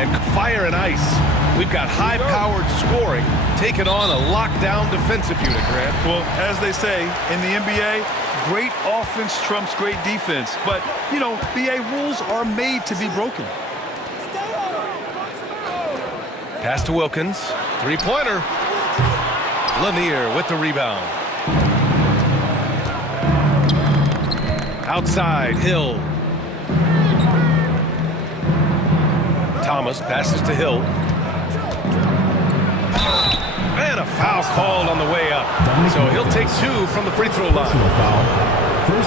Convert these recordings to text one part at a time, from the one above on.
And fire and ice. We've got high-powered scoring taking on a lockdown defensive unit, Grant. Well, as they say in the NBA, great offense trumps great defense. But, you know, NBA rules are made to be broken. Pass to Wilkins. Three-pointer. Lanier with the rebound. Outside, Hill. Thomas passes to Hill. And a foul called on the way up. So he'll take 2 from the free throw line.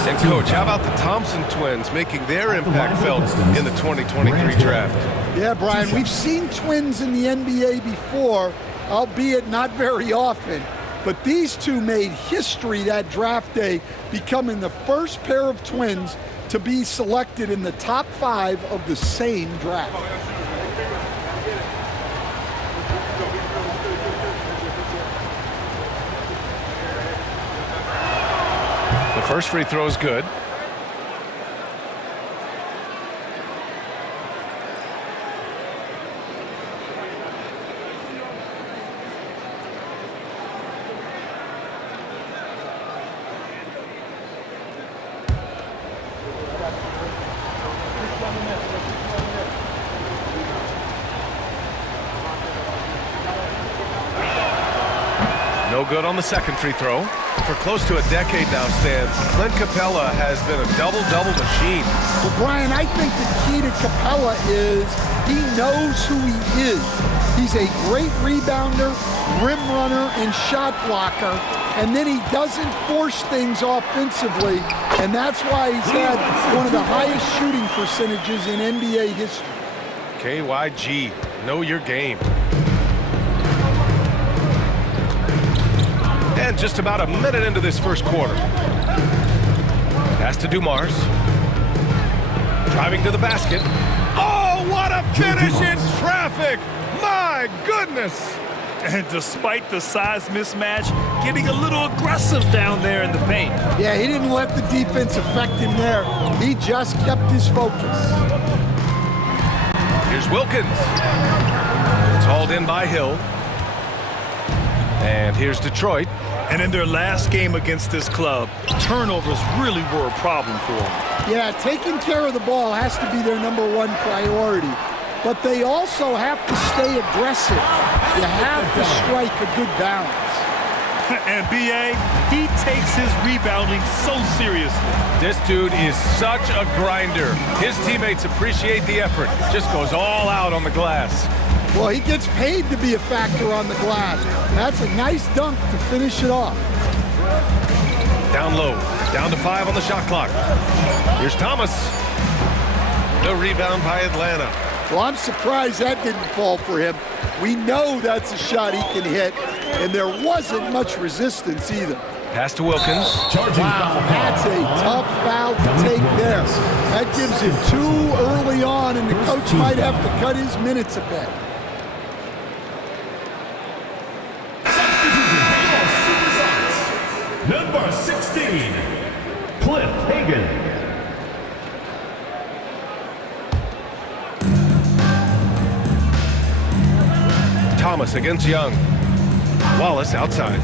And, Coach, how about the Thompson twins making their impact felt in the 2023 draft? Yeah, Brian, we've seen twins in the NBA before, albeit not very often. But these two made history that draft day, becoming the first pair of twins to be selected in the top 5 of the same draft. The first free throw is good. No good on the second free throw. For close to a decade now, Stan, Clint Capella has been a double-double machine. Well, Brian, I think the key to Capella is he knows who he is. He's a great rebounder, rim runner, and shot blocker, and then he doesn't force things offensively, and that's why he's had one of the highest shooting percentages in NBA history. KYG, know your game. And just about a minute into this first quarter. Pass to Dumars. Driving to the basket. Oh, what a finish in traffic! My goodness! And despite the size mismatch, getting a little aggressive down there in the paint. Yeah, he didn't let the defense affect him there. He just kept his focus. Here's Wilkins. It's hauled in by Hill. And here's Detroit. And in their last game against this club, turnovers really were a problem for them. Yeah, taking care of the ball has to be their #1 priority. But they also have to stay aggressive. You have to strike a good balance. And B.A., he takes his rebounding so seriously. This dude is such a grinder. His teammates appreciate the effort. Just goes all out on the glass. Well, he gets paid to be a factor on the glass. That's a nice dunk to finish it off. Down low, down to 5 on the shot clock. Here's Thomas. The rebound by Atlanta. Well, I'm surprised that didn't fall for him. We know that's a shot he can hit, and there wasn't much resistance either. Pass to Wilkins. Wow, that's a tough foul to take there. That gives him 2 early on, and the coach might have to cut his minutes a bit. Number 16, Cliff Hagan. Thomas against Young. Wallace outside.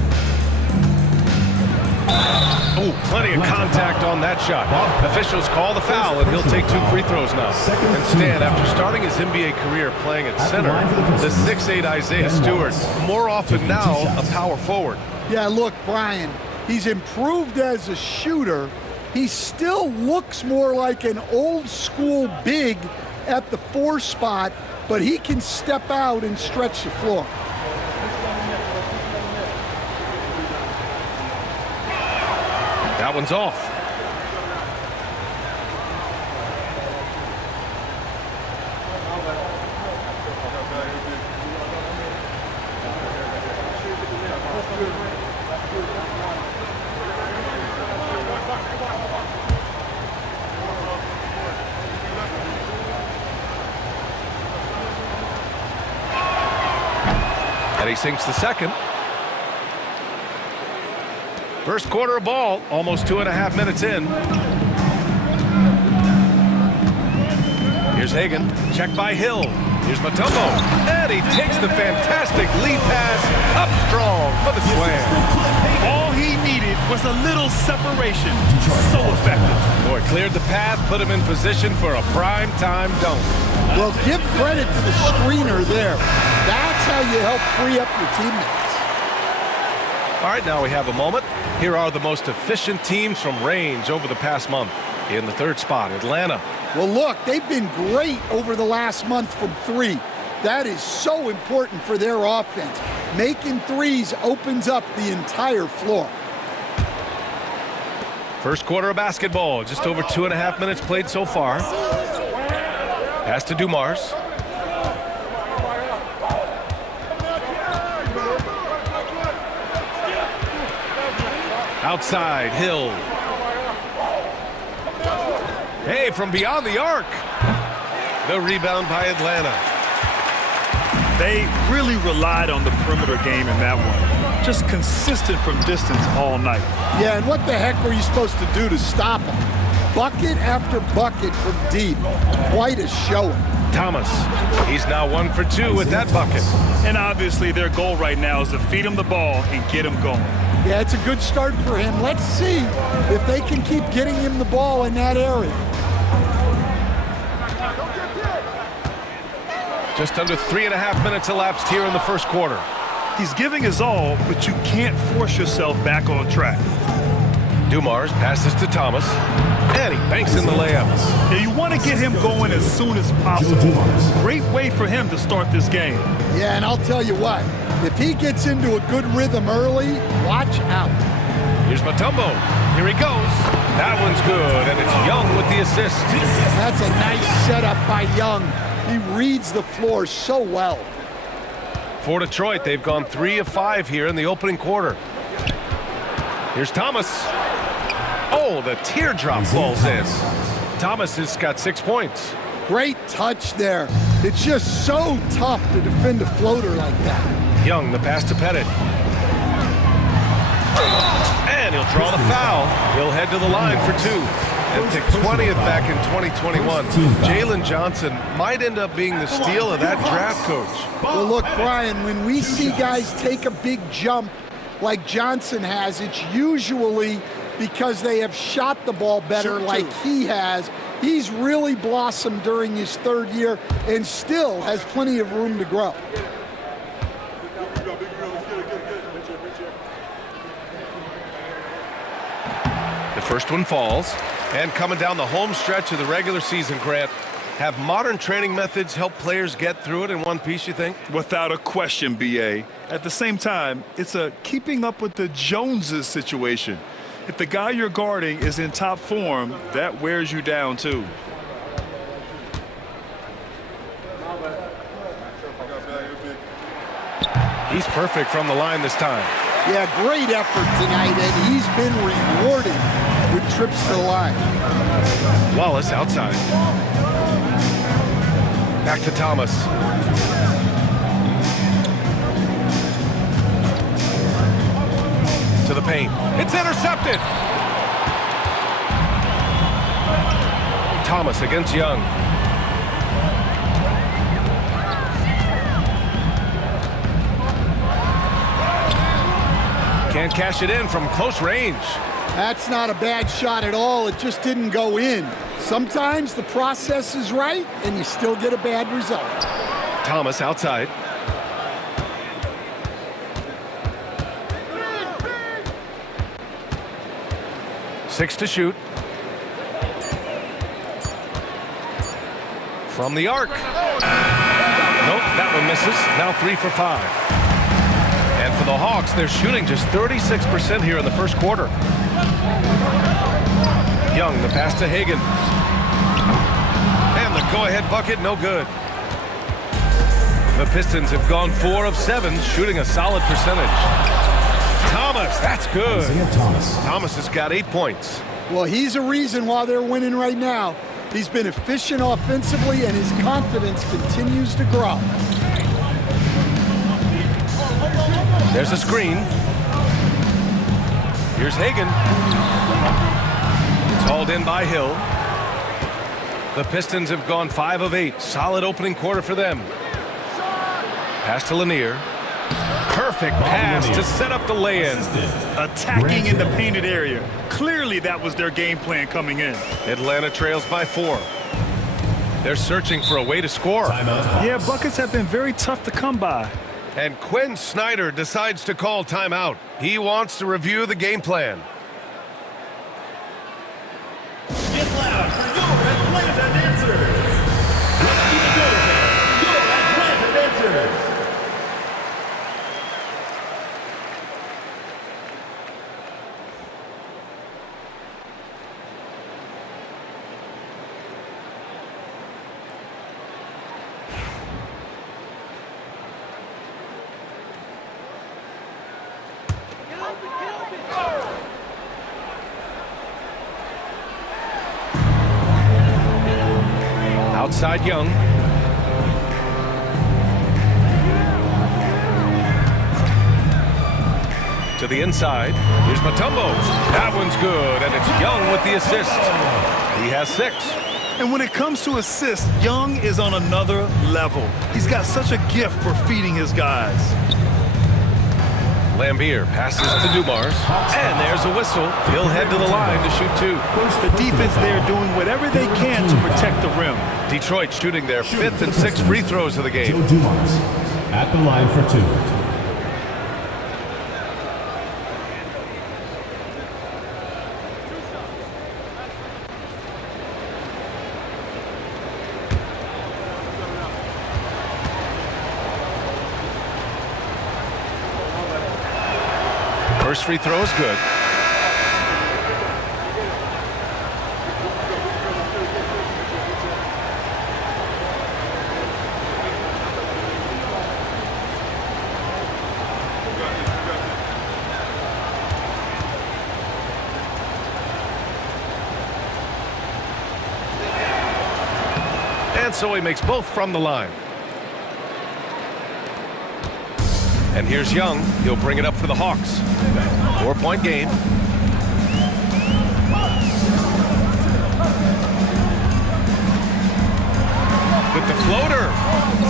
Oh, plenty of contact on that shot. Officials call the foul, and he'll take 2 free throws now. And Stan, after starting his NBA career playing at center, the 6'8" Isaiah Stewart, more often now a power forward. Yeah, look, Brian, he's improved as a shooter. He still looks more like an old school big at the 4 spot, but he can step out and stretch the floor. That one's off. And he sinks the second. First quarter of ball, almost 2.5 minutes in. Here's Hagan, checked by Hill. Here's Mutombo, and he takes the fantastic lead pass up strong for the slam. All he needed was a little separation. So effective. Boy, cleared the path, put him in position for a prime-time dunk. Well, give credit to the screener there. That's how you help free up your teammates. All right, now we have a moment. Here are the most efficient teams from range over the past month. In the third spot, Atlanta. Well, look, they've been great over the last month from three. That is so important for their offense. Making threes opens up the entire floor. First quarter of basketball, just over 2.5 minutes played so far. Pass to Dumars. Outside, Hill. Hey, from beyond the arc. The rebound by Atlanta. They really relied on the perimeter game in that one. Just consistent from distance all night. Yeah, and what the heck were you supposed to do to stop them? Bucket after bucket from deep. Quite a showing. Thomas, he's now 1 for 2 with that bucket. And obviously their goal right now is to feed him the ball and get him going. Yeah, it's a good start for him. Let's see if they can keep getting him the ball in that area. Just under 3.5 minutes elapsed here in the first quarter. He's giving his all, but you can't force yourself back on track. Dumars passes to Thomas, and he banks in the layup. Yeah, you want to get him going as soon as possible. Great way for him to start this game. Yeah, and I'll tell you what, if he gets into a good rhythm early, watch out. Here's Mutombo. Here he goes. That one's good, and it's Young with the assist. That's a nice setup by Young. He reads the floor so well. For Detroit, they've gone 3 of 5 here in the opening quarter. Here's Thomas. Oh, the teardrop falls in. Thomas has got 6 points. Great touch there. It's just so tough to defend a floater like that. Young, the pass to Pettit. And he'll draw the foul. He'll head to the line for 2. And pick 20th back in 2021. Jalen Johnson might end up being the steal of that draft coach. Well, look, Brian, when we see guys take a big jump like Johnson has, it's usually because they have shot the ball better like he has. He's really blossomed during his third year and still has plenty of room to grow. The first one falls. And coming down the home stretch of the regular season, Grant, have modern training methods help players get through it in one piece, you think? Without a question, B.A. At the same time, it's a keeping up with the Joneses situation. If the guy you're guarding is in top form, that wears you down too. He's perfect from the line this time. Yeah, great effort tonight, and he's been rewarded with trips to the line. Wallace outside. Back to Thomas. To the paint. It's intercepted. Thomas against Young. Can't cash it in from close range. That's not a bad shot at all. It just didn't go in. Sometimes the process is right, and you still get a bad result. Thomas outside. Six to shoot. From the arc. Nope, that one misses. Now 3 for 5. And for the Hawks, they're shooting just 36% here in the first quarter. Young, the pass to Hagan. And the go-ahead bucket, no good. The Pistons have gone 4 of 7, shooting a solid percentage. Thomas, that's good. Thomas has got 8 points. Well, he's a reason why they're winning right now. He's been efficient offensively, and his confidence continues to grow. There's a screen. Here's Hagan. It's hauled in by Hill. The Pistons have gone 5 of 8. Solid opening quarter for them. Pass to Lanier. Perfect pass to set up the lay-in. Attacking in the painted area. Clearly that was their game plan coming in. Atlanta trails by 4. They're searching for a way to score. Yeah, buckets have been very tough to come by. And Quinn Snyder decides to call timeout. He wants to review the game plan. Get loud for your Atlanta dancers. Let's keep it going. Your Atlanta dancers. Outside Young. To the inside. Here's Mutombo. That one's good, and it's Young with the assist. He has 6. And when it comes to assists, Young is on another level. He's got such a gift for feeding his guys. Lambier passes to Dumars, and there's a whistle. He'll head to the line to shoot 2. The defense there doing whatever they can to protect the rim. Detroit shooting their 5th and 6th free throws of the game. Joe Dumars at the line for 2. First free throw is good. And so he makes both from the line. And here's Young. He'll bring it up for the Hawks. 4-point game. With the floater.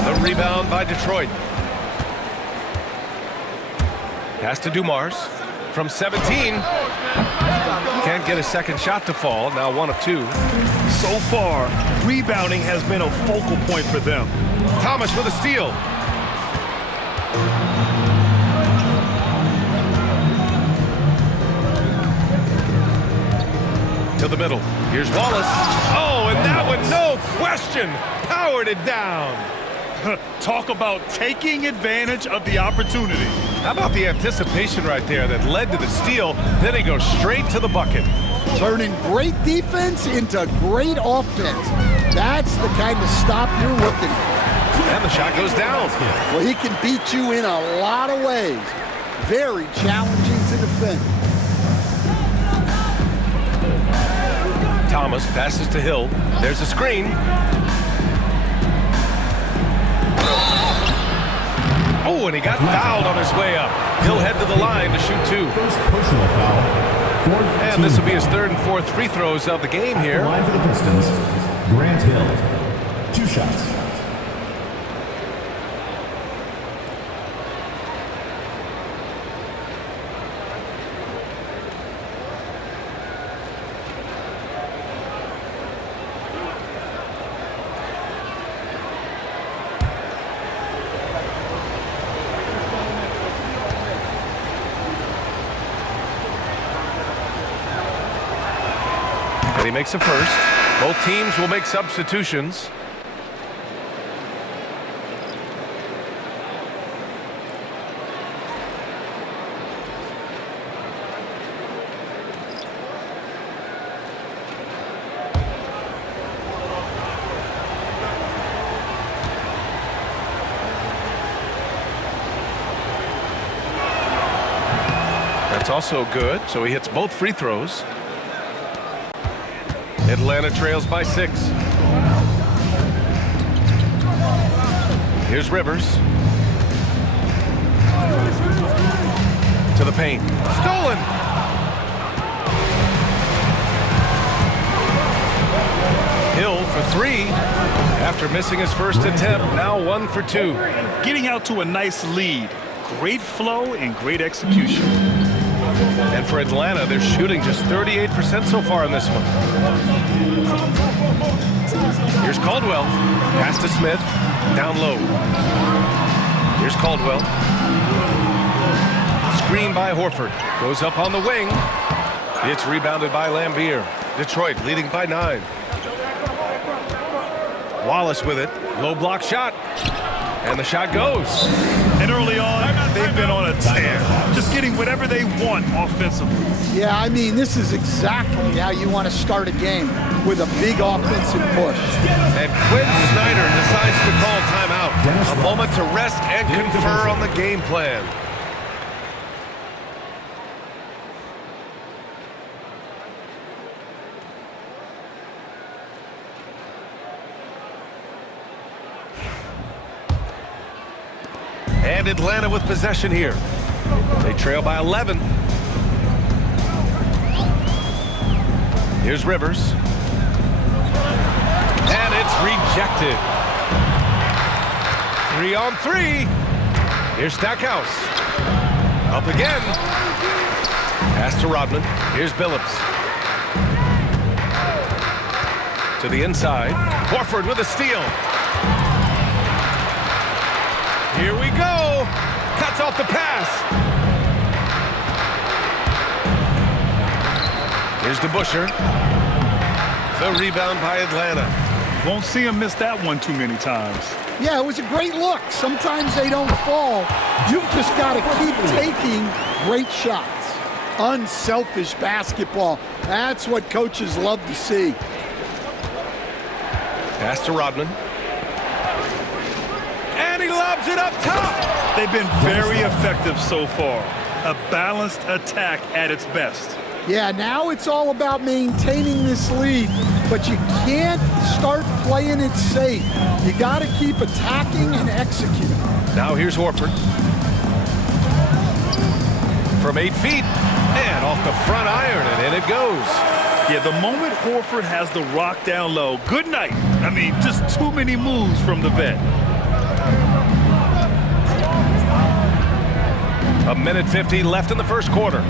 The rebound by Detroit. Pass to Dumars. From 17. Can't get a second shot to fall. Now 1 of 2. So far, rebounding has been a focal point for them. Thomas with a steal. To the middle. Here's Wallace. Oh, and that one, no question, powered it down. Talk about taking advantage of the opportunity. How about the anticipation right there that led to the steal? Then he goes straight to the bucket. Turning great defense into great offense. That's the kind of stop you're looking for. And the shot goes down. Well, he can beat you in a lot of ways. Very challenging to defend. Thomas passes to Hill. There's a screen. Oh, and he got fouled on his way up. He'll head to the line to shoot 2. First personal foul. And this will be his 3rd and 4th free throws of the game here. Line for the Pistons. Grant Hill. 2 shots. And he makes a first. Both teams will make substitutions. That's also good, so he hits both free throws. Atlanta trails by 6. Here's Rivers. To the paint. Stolen! Hill for 3. After missing his first attempt, now 1 for 2. Getting out to a nice lead. Great flow and great execution. And for Atlanta, they're shooting just 38% so far in this one. Here's Caldwell. Pass to Smith. Down low. Here's Caldwell. Screen by Horford. Goes up on the wing. It's rebounded by Lambier. Detroit leading by 9. Wallace with it. Low block shot. And the shot goes. And early on, they've been on a tear. Just getting whatever they want offensively. Yeah, I mean, this is exactly how you want to start a game, with a big offensive push. And Quinn Snyder decides to call timeout. A moment to rest and confer on the game plan. And Atlanta with possession here. They trail by 11. Here's Rivers. And it's rejected. 3 on 3. Here's Stackhouse. Up again. Pass to Rodman. Here's Billups. To the inside. Horford with a steal. Here we go. Cuts off the pass. Here's DeBusschere. The rebound by Atlanta. Won't see him miss that one too many times. Yeah, it was a great look. Sometimes they don't fall. You've just got to keep taking great shots. Unselfish basketball. That's what coaches love to see. Pass to Rodman. And he lobs it up top. They've been very effective so far. A balanced attack at its best. Yeah, now it's all about maintaining this lead, but you can't start playing it safe. You got to keep attacking and executing. Now here's Horford. From 8 feet, and off the front iron, and in it goes. Yeah, the moment Horford has the rock down low, good night. I mean, just too many moves from the vet. A minute 50 left in the first quarter.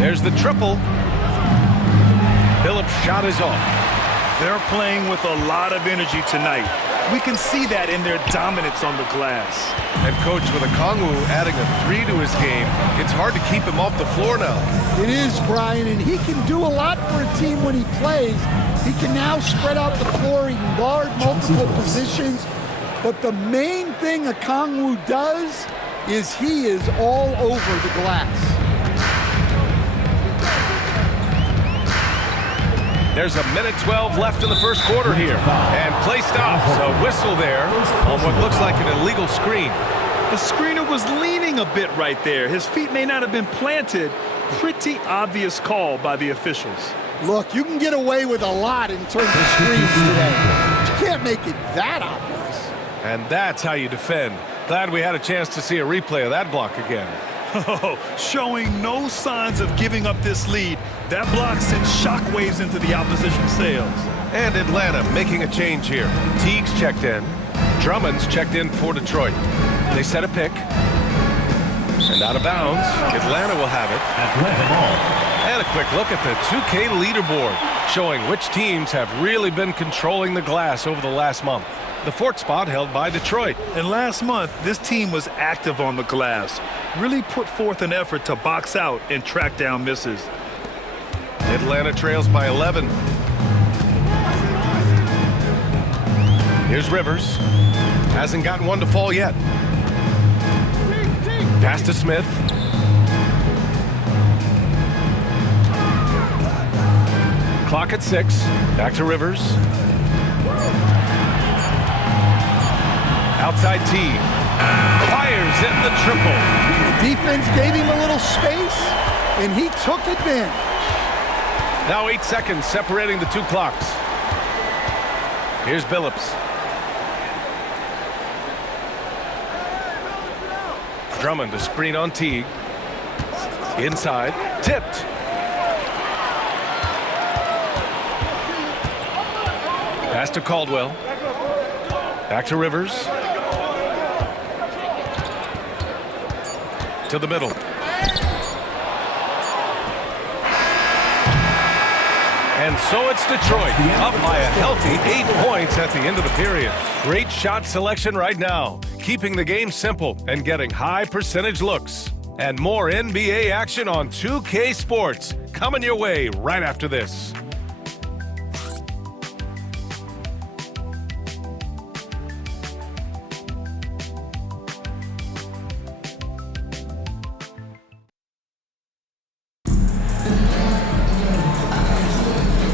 There's the triple. Billups' shot is off. They're playing with a lot of energy tonight. We can see that in their dominance on the glass. And coach, with Okongwu adding a 3 to his game, it's hard to keep him off the floor now. It is, Brian, and he can do a lot for a team when he plays. He can now spread out the floor. He can guard multiple positions. But the main thing Okongwu does is he is all over the glass. There's a minute 12 left in the first quarter here. And play stops. A whistle there on what looks like an illegal screen. The screener was leaning a bit right there. His feet may not have been planted. Pretty obvious call by the officials. Look, you can get away with a lot in terms of screens today. But you can't make it that obvious. And that's how you defend. Glad we had a chance to see a replay of that block again. Oh, showing no signs of giving up this lead. That block sent shockwaves into the opposition's sails. And Atlanta making a change here. Teague's checked in. Drummond's checked in for Detroit. They set a pick. And out of bounds, Atlanta will have it. Atlanta ball. And a quick look at the 2K leaderboard, showing which teams have really been controlling the glass over the last month. The 4th spot held by Detroit. And last month, this team was active on the glass. Really put forth an effort to box out and track down misses. Atlanta trails by 11. Here's Rivers. Hasn't gotten one to fall yet. Pass to Smith. Clock at 6. Back to Rivers. Outside T. Fires in the triple. The defense gave him a little space, and he took advantage. Now 8 seconds separating the 2 clocks. Here's Billups. Drummond to screen on Teague. Inside. Tipped. Pass to Caldwell. Back to Rivers. To the middle. And so it's Detroit, up by a healthy 8 points at the end of the period. Great shot selection right now, keeping the game simple and getting high percentage looks. And more NBA action on 2K Sports coming your way right after this.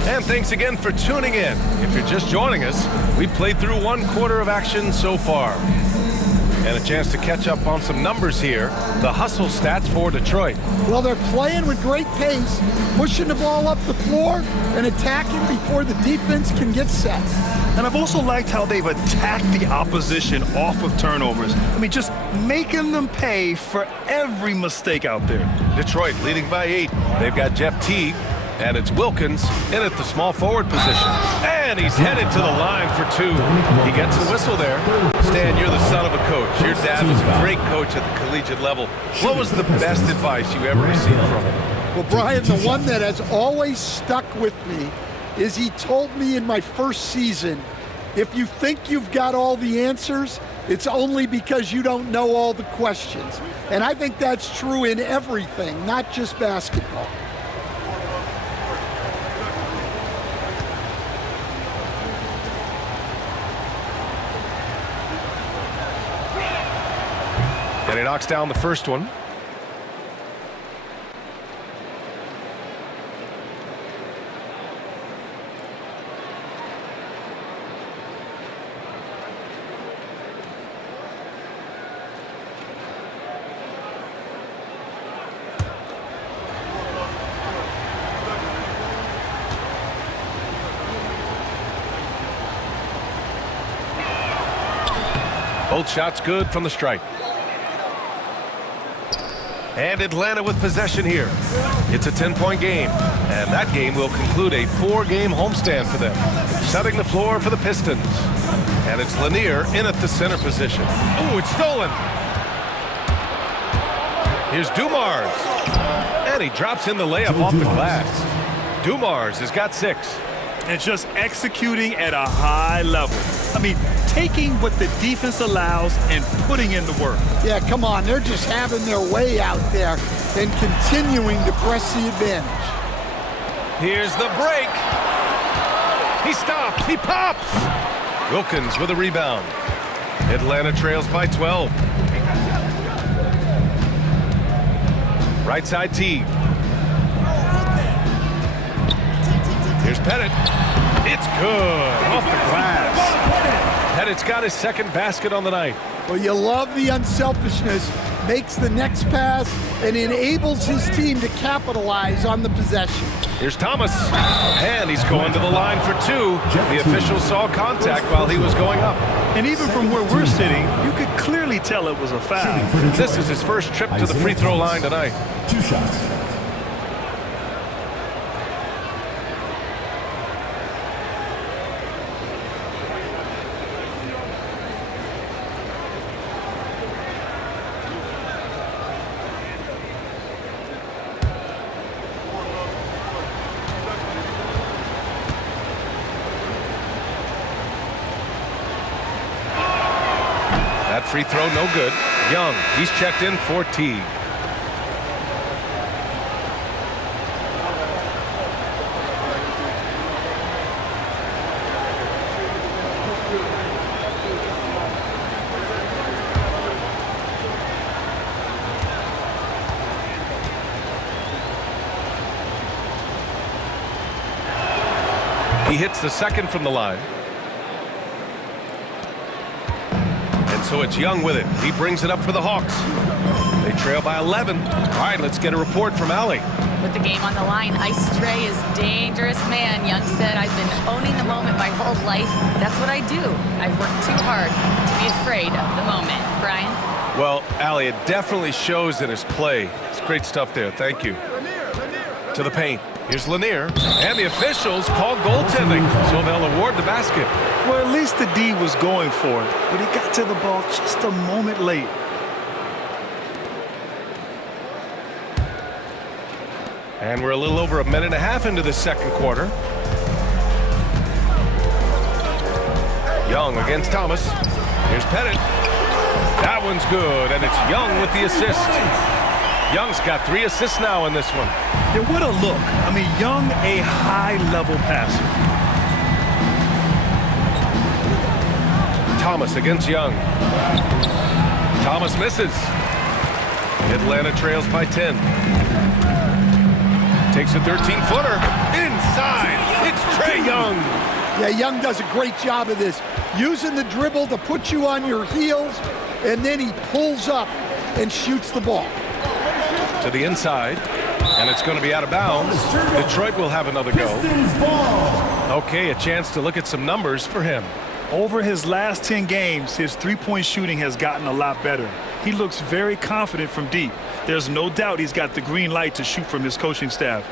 And thanks again for tuning in. If you're just joining us, we played through 1 quarter of action so far. And a chance to catch up on some numbers here. The hustle stats for Detroit. Well, they're playing with great pace, pushing the ball up the floor and attacking before the defense can get set. And I've also liked how they've attacked the opposition off of turnovers. I mean, just making them pay for every mistake out there. Detroit leading by 8. They've got Jeff Teague, and it's Wilkins in at the small forward position. And he's headed to the line for 2. He gets the whistle there. Stan, you're the son of a coach. Your dad was a great coach at the collegiate level. What was the best advice you ever received from him? Well, Brian, the one that has always stuck with me is he told me in my first season, if you think you've got all the answers, it's only because you don't know all the questions. And I think that's true in everything, not just basketball. And he knocks down the first one. Both shots good from the stripe. And Atlanta with possession here. It's a 10-point game, and that game will conclude a 4-game homestand for them. Setting the floor for the Pistons. And it's Lanier in at the center position. Ooh, it's stolen. Here's Dumars. And he drops in the layup off the glass. Dumars has got 6. And just executing at a high level. I mean, taking what the defense allows and putting in the work. Yeah, come on, they're just having their way out there and continuing to press the advantage. Here's the break. He stops, he pops. Wilkins with a rebound. Atlanta trails by 12. Right side T. Here's Pettit. It's good. Off the glass. Pettit's got his second basket on the night. Well, you love the unselfishness. Makes the next pass and enables his team to capitalize on the possession. Here's Thomas. And he's going to the line for 2. The official saw contact while he was going up. And even from where we're sitting, you could clearly tell it was a foul. This is his first trip to the free throw line tonight. 2 shots. That free throw no good. Young, he's checked in for Teague. He hits the second from the line. And so it's Young with it. He brings it up for the Hawks. They trail by 11. All right, let's get a report from Allie. With the game on the line, Ice Trey is dangerous man. Young said, I've been owning the moment my whole life. That's what I do. I've worked too hard to be afraid of the moment. Brian? Well, Allie, it definitely shows in his play. It's great stuff there. Thank you. To the paint. Here's Lanier, and the officials called goaltending, so they'll award the basket. Well, at least the D was going for it, but he got to the ball just a moment late. And we're a little over a minute and a half into the second quarter. Young against Thomas. Here's Pettit. That one's good, and it's Young with the assist. Young's got 3 assists now in this one. Yeah, what a look. I mean, Young, a high-level passer. Thomas against Young. Thomas misses. Atlanta trails by 10. Takes a 13-footer. Inside. It's Trae Young. Yeah, Young does a great job of this. Using the dribble to put you on your heels, and then he pulls up and shoots the ball. To the inside. And it's going to be out of bounds. Detroit will have another go. Okay, a chance to look at some numbers for him. Over his last 10 games, his three-point shooting has gotten a lot better. He looks very confident from deep. There's no doubt he's got the green light to shoot from his coaching staff.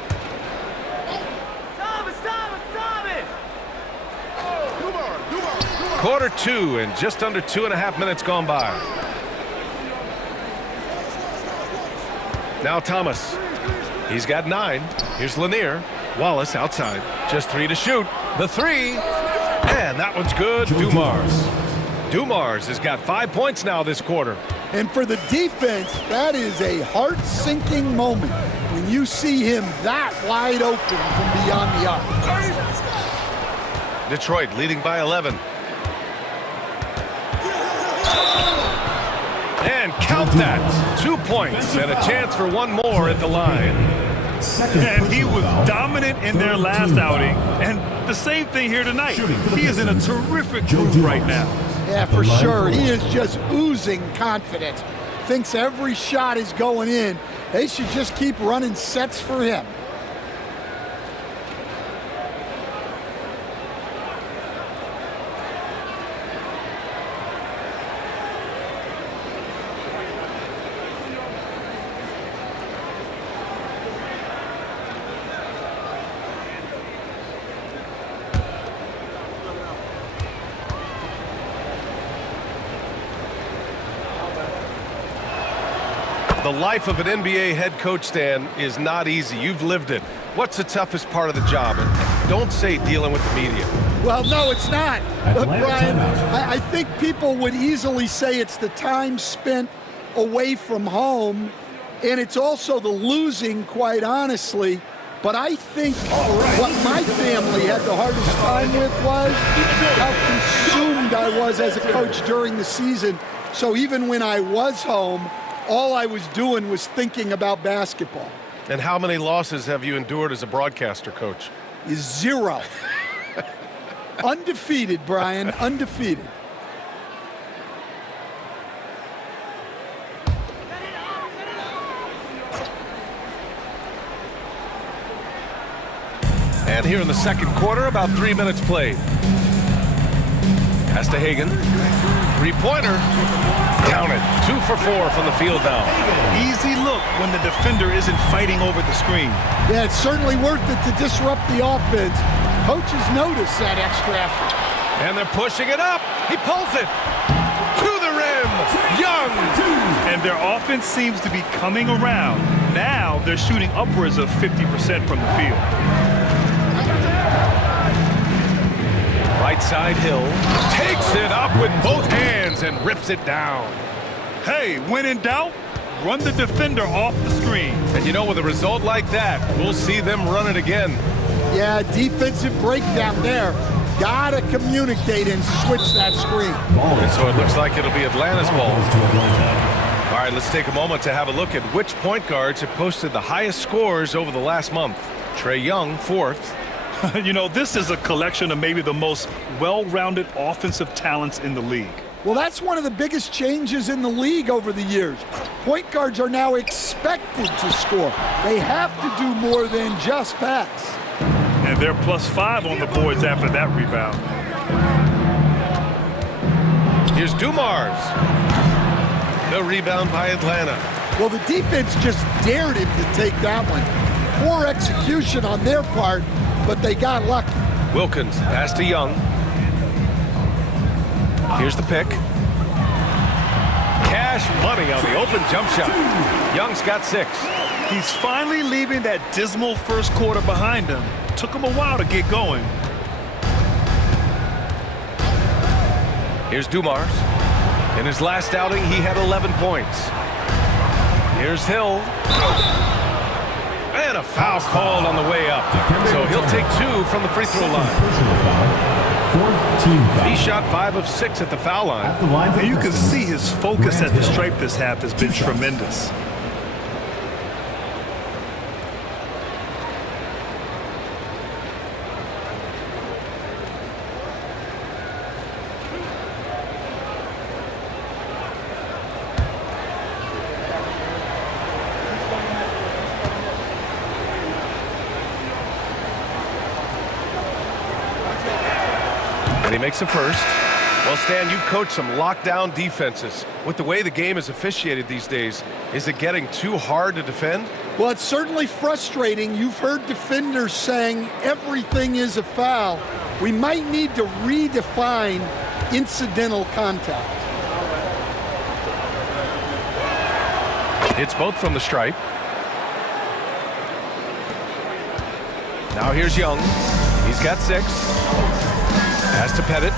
Quarter 2 and just under 2.5 minutes gone by. Now Thomas. He's got 9. Here's Lanier. Wallace outside. Just 3 to shoot. The 3. And that one's good. Dumars. Dumars has got 5 points now this quarter. And for the defense, that is a heart-sinking moment when you see him that wide open from beyond the arc. Detroit leading by 11. And count that. 2 points and a chance for one more at the line. And he was dominant in their last outing. And the same thing here tonight. He is in a terrific groove right now. Yeah, for sure. He is just oozing confidence. Thinks every shot is going in. They should just keep running sets for him. The life of an NBA head coach, Stan, is not easy. You've lived it. What's the toughest part of the job? And don't say dealing with the media. Well, no, it's not. Look, Brian, I think people would easily say it's the time spent away from home, and it's also the losing, quite honestly. But I think what my family had the hardest time with was how consumed I was as a coach during the season. So even when I was home, all I was doing was thinking about basketball. And how many losses have you endured as a broadcaster, Coach? 0. Undefeated, Brian, undefeated. And here in the second quarter, about 3 minutes played. Pass to Hagan. Three-pointer. Count it. 2 for 4 from the field now. Easy look when the defender isn't fighting over the screen. Yeah, it's certainly worth it to disrupt the offense. Coaches notice that extra effort. And they're pushing it up. He pulls it. To the rim. Young. And their offense seems to be coming around. Now they're shooting upwards of 50% from the field. Right side Hill. Takes it up with both hands and rips it down. Hey, when in doubt, run the defender off the screen. And you know, with a result like that, we'll see them run it again. Yeah, defensive breakdown there. Gotta communicate and switch that screen. And so it looks like it'll be Atlanta's ball. All right, let's take a moment to have a look at which point guards have posted the highest scores over the last month. Trae Young, 4th. You know, this is a collection of maybe the most well-rounded offensive talents in the league. Well, that's one of the biggest changes in the league over the years. Point guards are now expected to score. They have to do more than just pass. And they're +5 on the boards after that rebound. Here's Dumars. The rebound by Atlanta. Well, the defense just dared him to take that one. poor execution on their part, but they got lucky. Wilkins, pass to Young. Here's the pick. Cash money on the open jump shot. Young's got 6. He's finally leaving that dismal first quarter behind him. Took him a while to get going. Here's Dumars. In his last outing, he had 11 points. Here's Hill. And a foul called on the way up. So he'll take 2 from the free throw line. He shot 5 of 6 at the foul line. And you can see his focus at the stripe this half has been tremendous. He makes a first. Well, Stan, you've coached some lockdown defenses. With the way the game is officiated these days, is it getting too hard to defend? Well, it's certainly frustrating. You've heard defenders saying everything is a foul. We might need to redefine incidental contact. It's both from the stripe. Now here's Young. He's got 6. Pass to Pettit.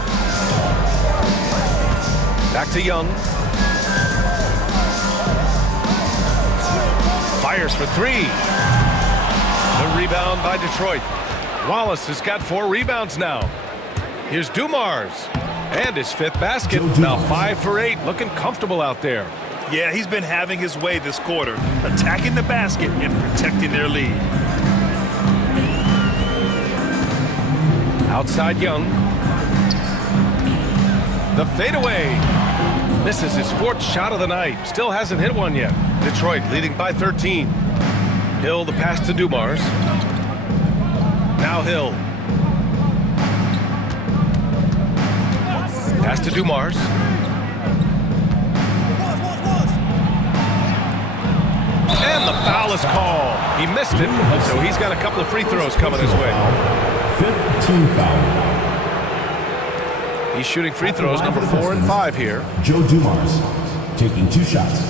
Back to Young. Fires for 3. The rebound by Detroit. Wallace has got 4 rebounds now. Here's Dumars. And his 5th basket. Now 5 for 8. Looking comfortable out there. Yeah, he's been having his way this quarter, attacking the basket and protecting their lead. Outside Young. The fadeaway. Misses his 4th shot of the night. Still hasn't hit one yet. Detroit leading by 13. Hill, the pass to Dumars. Now Hill. Pass to Dumars. And the foul is called. He missed it, so he's got a couple of free throws coming his way. 5th team foul. He's shooting free throws number 4 and 5 here. Joe Dumars taking 2 shots.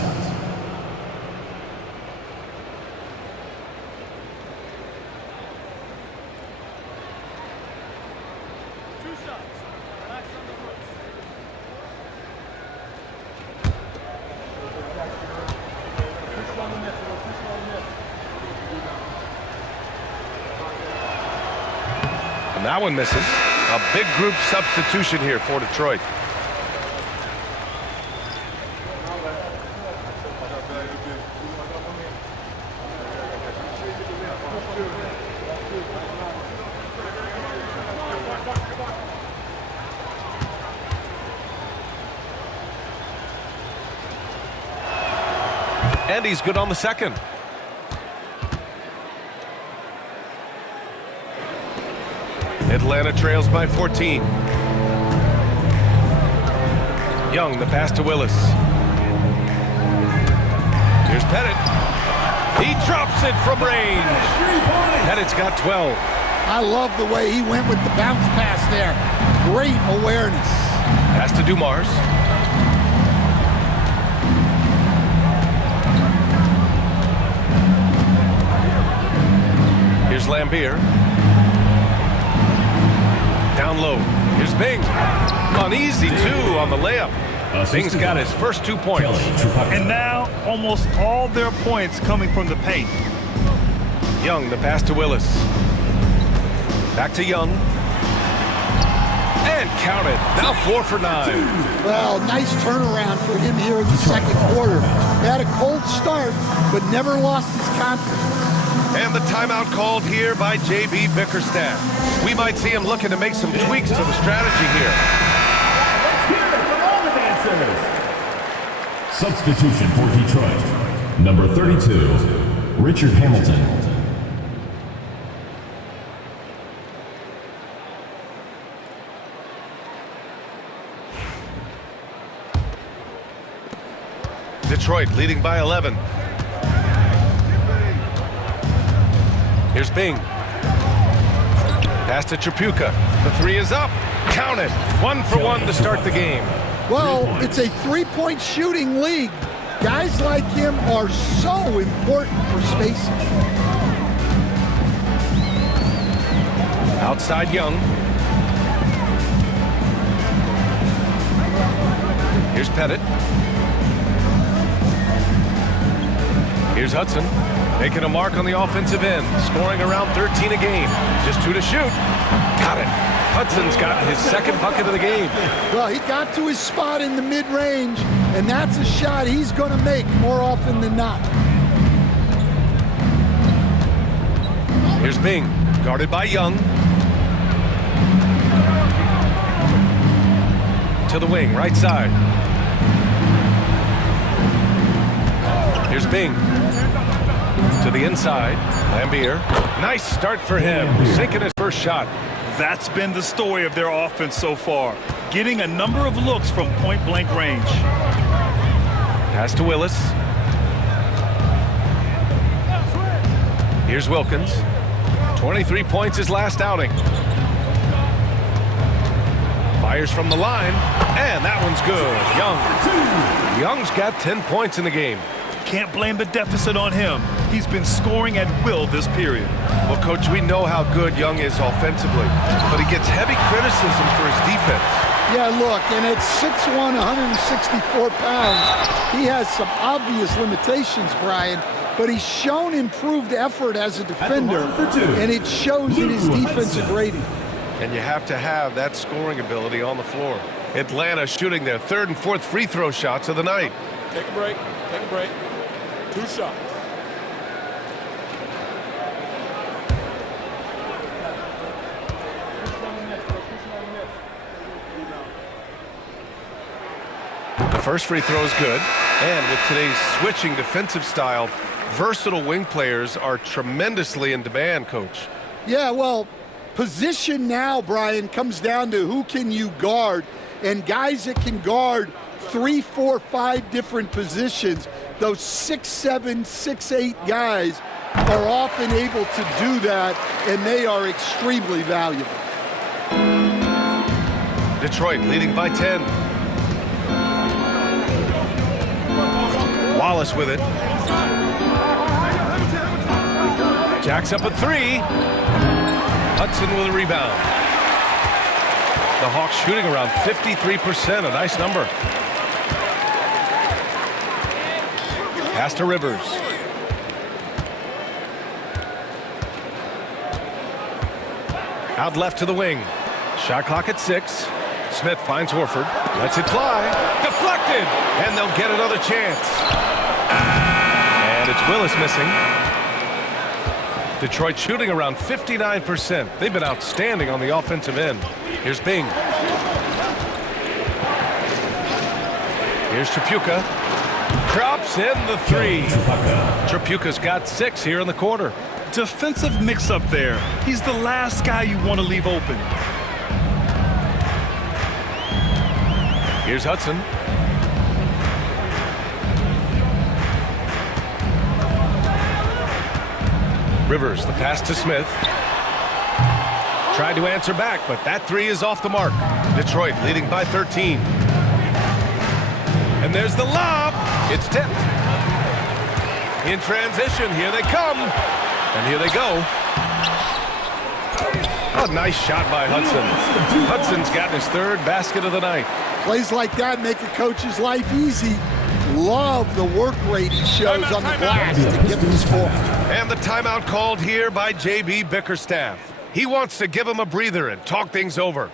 And that one misses. A big group substitution here for Detroit. And he's good on the second. Atlanta trails by 14. Young, the pass to Willis. Here's Pettit. He drops it from range. Pettit's got 12. I love the way he went with the bounce pass there. Great awareness. Pass to Dumars. Here's Lambier. Down low. Here's Bing. On easy 2 on the layup. Bing's got his first 2 points. And now almost all their points coming from the paint. Young, the pass to Willis. Back to Young. And counted. Now 4 for 9. Well, nice turnaround for him here in the second quarter. Had a cold start, but never lost his confidence. And the timeout called here by J.B. Bickerstaff. We might see him looking to make some tweaks to the strategy here. Let's hear it from all the dancers. Substitution for Detroit. Number 32, Richard Hamilton. Detroit leading by 11. Here's Bing. Pass to Tripucka. The three is up. Count it. 1 for 1 to start the game. Well, it's a three-point shooting league. Guys like him are so important for spacing. Outside Young. Here's Pettit. Here's Hudson. Making a mark on the offensive end. Scoring around 13 a game. Just 2 to shoot. Got it. Hudson's gotten his second bucket of the game. Well, he got to his spot in the mid-range, and that's a shot he's going to make more often than not. Here's Bing. Guarded by Young. To the wing, right side. Here's Bing. To the inside. Lambier. Nice start for him. Sinking his first shot. That's been the story of their offense so far. Getting a number of looks from point-blank range. Pass to Willis. Here's Wilkins. 23 points his last outing. Fires from the line, and that one's good. Young. Young's got 10 points in the game. Can't blame the deficit on him. He's been scoring at will this period. Well, Coach, we know how good Young is offensively, but he gets heavy criticism for his defense. Yeah, look, and at 6'1", 164 pounds, he has some obvious limitations, Brian, but he's shown improved effort as a defender, and it shows in his defensive rating. And you have to have that scoring ability on the floor. Atlanta shooting their third and fourth free throw shots of the night. Take a break. Take a break. 2 shots. The first free throw is good. And with today's switching defensive style, versatile wing players are tremendously in demand, Coach. Yeah, well, position now, Brian, comes down to who can you guard, and guys that can guard 3, 4, 5 different positions. Those 6'7", 6'8" guys are often able to do that, and they are extremely valuable. Detroit leading by 10. Wallace with it. Jacks up at 3. Hudson with a rebound. The Hawks shooting around 53%, a nice number. Pass to Rivers. Out left to the wing. Shot clock at 6. Smith finds Horford. Lets it fly. Deflected. And they'll get another chance. And it's Willis missing. Detroit shooting around 59%. They've been outstanding on the offensive end. Here's Bing. Here's Tripucka. Drops in the 3. Tripucka's got 6 here in the quarter. Defensive mix-up there. He's the last guy you want to leave open. Here's Hudson. Rivers, the pass to Smith. Tried to answer back, but that 3 is off the mark. Detroit leading by 13. And there's the lob. It's tipped. In transition, here they come. And here they go. A nice shot by Hudson. Hudson's gotten his 3rd basket of the night. Plays like that make a coach's life easy. Love the work rate he shows on the glass to get the score. And the timeout called here by J.B. Bickerstaff. He wants to give him a breather and talk things over.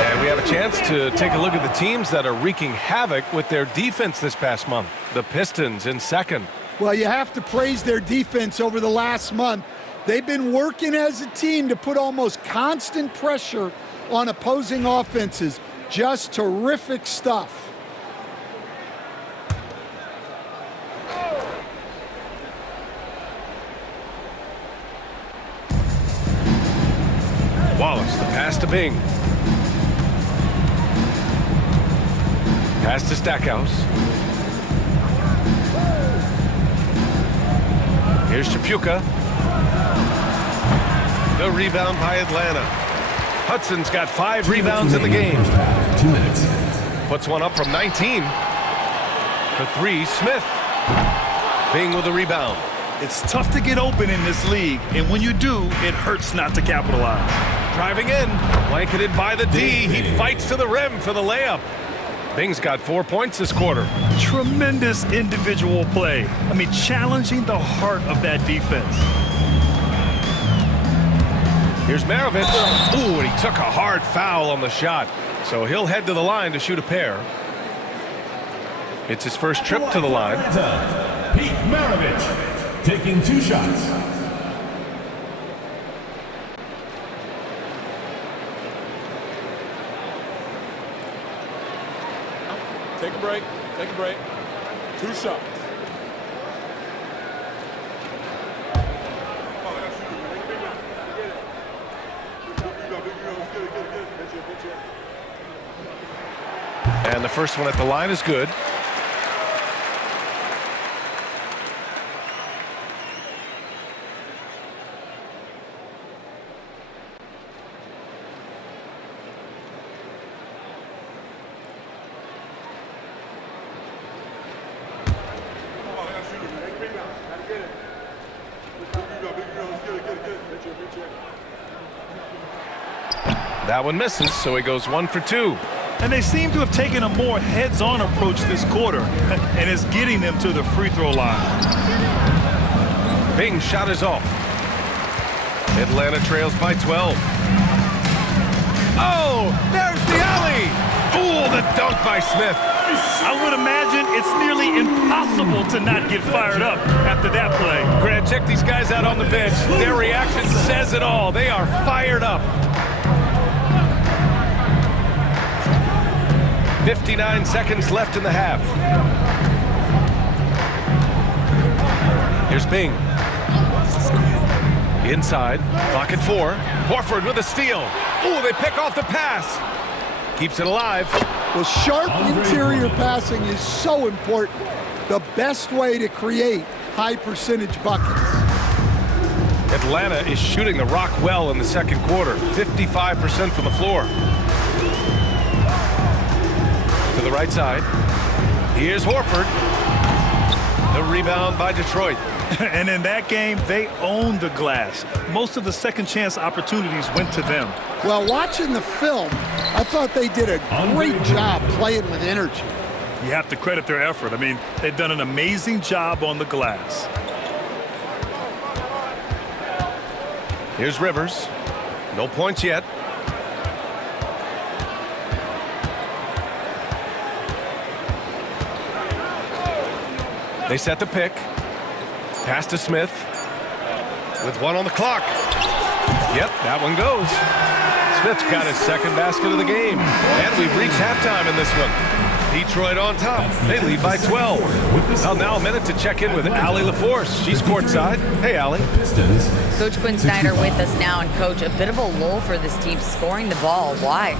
And we have a chance to take a look at the teams that are wreaking havoc with their defense this past month. The Pistons in second. Well, you have to praise their defense over the last month. They've been working as a team to put almost constant pressure on opposing offenses. Just terrific stuff. Wallace, the pass to Bing. Pass to Stackhouse. Here's Chapuka. The rebound by Atlanta. Hudson's got 5 rebounds in the game. 2 minutes. Puts one up from 19. For 3, Smith. Bing with a rebound. It's tough to get open in this league, and when you do, it hurts not to capitalize. Driving in, blanketed by the D. He fights to the rim for the layup. Bing's got 4 points this quarter. Tremendous individual play. I mean, challenging the heart of that defense. Here's Maravich. Ooh, and he took a hard foul on the shot. So he'll head to the line to shoot a pair. It's his first trip to the line. Pete Maravich taking 2 shots. Take a break. Take a break. 2 shots. And the first one at the line is good. That one misses, so he goes 1 for 2. And they seem to have taken a more heads-on approach this quarter, and it's getting them to the free throw line. Bing's shot is off. Atlanta trails by 12. Oh, there's the alley. Ooh, the dunk by Smith. I would imagine it's nearly impossible to not get fired up after that play. Grant, check these guys out on the bench. Their reaction says it all. They are fired up. 59 seconds left in the half. Here's Bing. Inside, clock at 4. Horford with a steal. Ooh, they pick off the pass. Keeps it alive. Well, sharp interior passing is so important. The best way to create high percentage buckets. Atlanta is shooting the rock well in the second quarter. 55% from the floor. To the right side. Here's Horford. The rebound by Detroit. And in that game, they owned the glass. Most of the second chance opportunities went to them. Well, watching the film, I thought they did a great job playing with energy. You have to credit their effort. I mean, they've done an amazing job on the glass. Here's Rivers. No points yet. They set the pick. Pass to Smith. With 1 on the clock. Yep, that one goes. Smith's got his second basket of the game. And we've reached halftime in this one. Detroit on top. They lead by 12. Well, now a minute to check in with Allie LaForce. She's courtside. Hey, Allie. Coach Quinn Snyder with us now. And, Coach, a bit of a lull for this team scoring the ball. Why?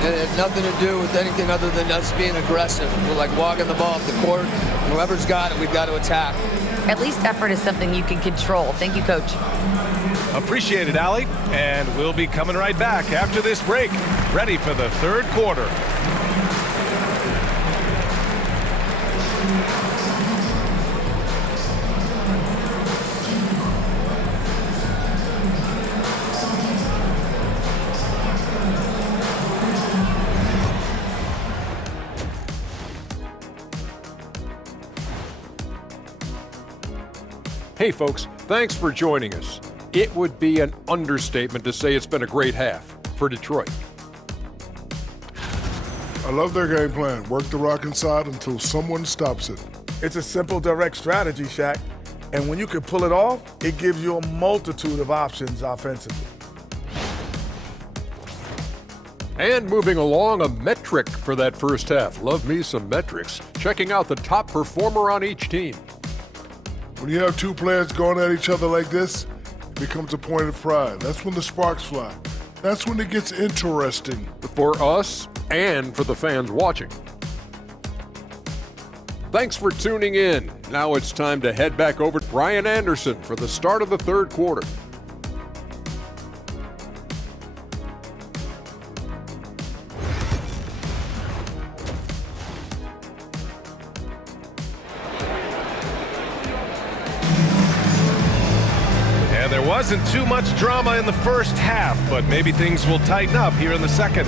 It has nothing to do with anything other than us being aggressive. We're like walking the ball up the court. Whoever's got it, we've got to attack. At least effort is something you can control. Thank you, Coach. Appreciate it, Allie. And we'll be coming right back after this break. Ready for the third quarter. Hey folks, thanks for joining us. It would be an understatement to say it's been a great half for Detroit. I love their game plan. Work the rock inside until someone stops it. It's a simple, direct strategy, Shaq. And when you can pull it off, it gives you a multitude of options offensively. And moving along, a metric for that first half. Love me some metrics. Checking out the top performer on each team. When you have two players going at each other like this, it becomes a point of pride. That's when the sparks fly. That's when it gets interesting. For us and for the fans watching. Thanks for tuning in. Now it's time to head back over to Brian Anderson for the start of the third quarter. And there wasn't too much drama in the first half, but maybe things will tighten up here in the second.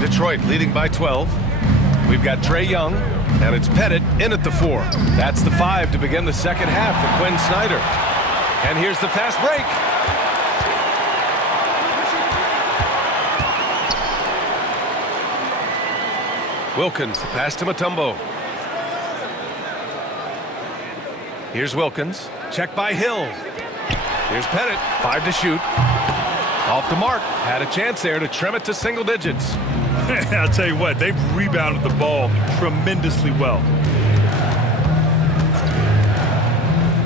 Detroit leading by 12. We've got Trae Young, and it's Pettit in at the 4. That's the 5 to begin the second half for Quinn Snyder. And here's the fast break. Wilkins, the pass to Mutombo. Here's Wilkins, check by Hill. Here's Pettit, 5 to shoot. Off the mark, had a chance there to trim it to single digits. I'll tell you what, they've rebounded the ball tremendously well.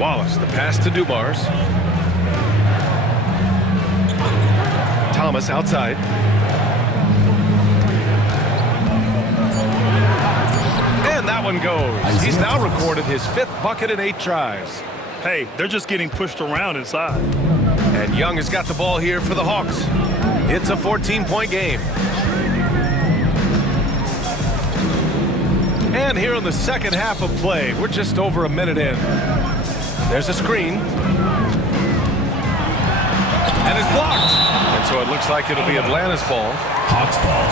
Wallace, the pass to Dumars. Thomas outside. And that one goes. He's now recorded his 5th bucket in 8 tries. Hey, they're just getting pushed around inside. And Young has got the ball here for the Hawks. It's a 14-point game. And here in the second half of play, we're just over a minute in. There's a screen. And it's blocked. And so it looks like it'll be Atlanta's ball. Hawks ball.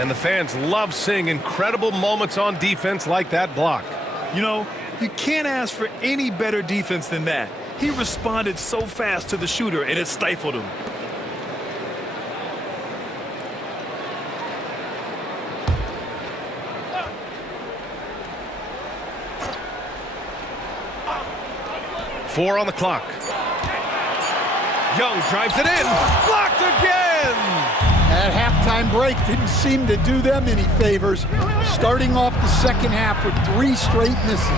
And the fans love seeing incredible moments on defense like that block. You know, you can't ask for any better defense than that. He responded so fast to the shooter, and it stifled him. Four on the clock. Young drives it in. Blocked again! That halftime break didn't seem to do them any favors, starting off the second half with 3 straight misses.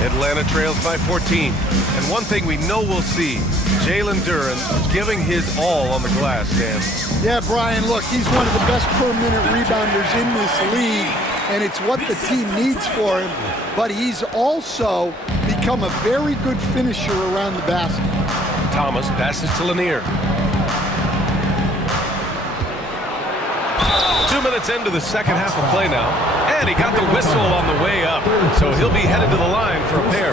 Atlanta trails by 14. And one thing we know we'll see, Jalen Duren giving his all on the glass, Dan. Yeah, Brian, look, he's one of the best per-minute rebounders in this league, and it's what the team needs for him. But he's also become a very good finisher around the basket. Thomas passes to Lanier. 2 minutes into the second half of play now. And he got the whistle on the way up. So he'll be headed to the line for a pair.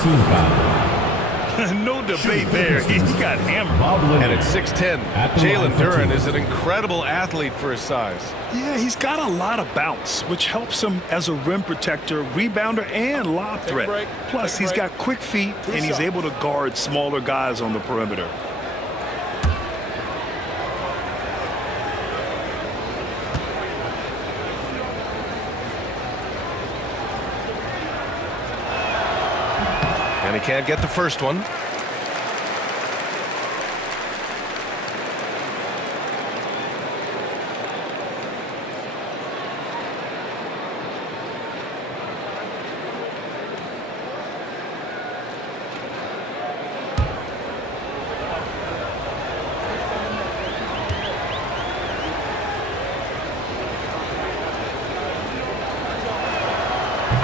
No debate there. He got hammered. And at 6'10", Jalen Duren is an incredible athlete for his size. Yeah, he's got a lot of bounce, which helps him as a rim protector, rebounder, and lob threat. Plus, he's got quick feet, and he's able to guard smaller guys on the perimeter. And he can't get the first one.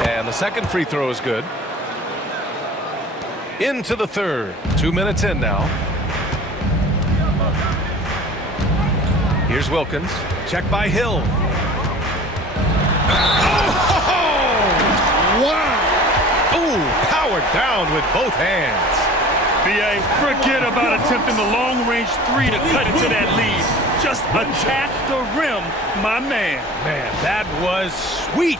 And the second free throw is good. Into the third. 2 minutes in now. Here's Wilkins. Check by Hill. Oh! Wow! Ooh, powered down with both hands. B.A., forget about attempting the long-range 3 to cut into that lead. Just attack the rim, my man. Man, that was sweet.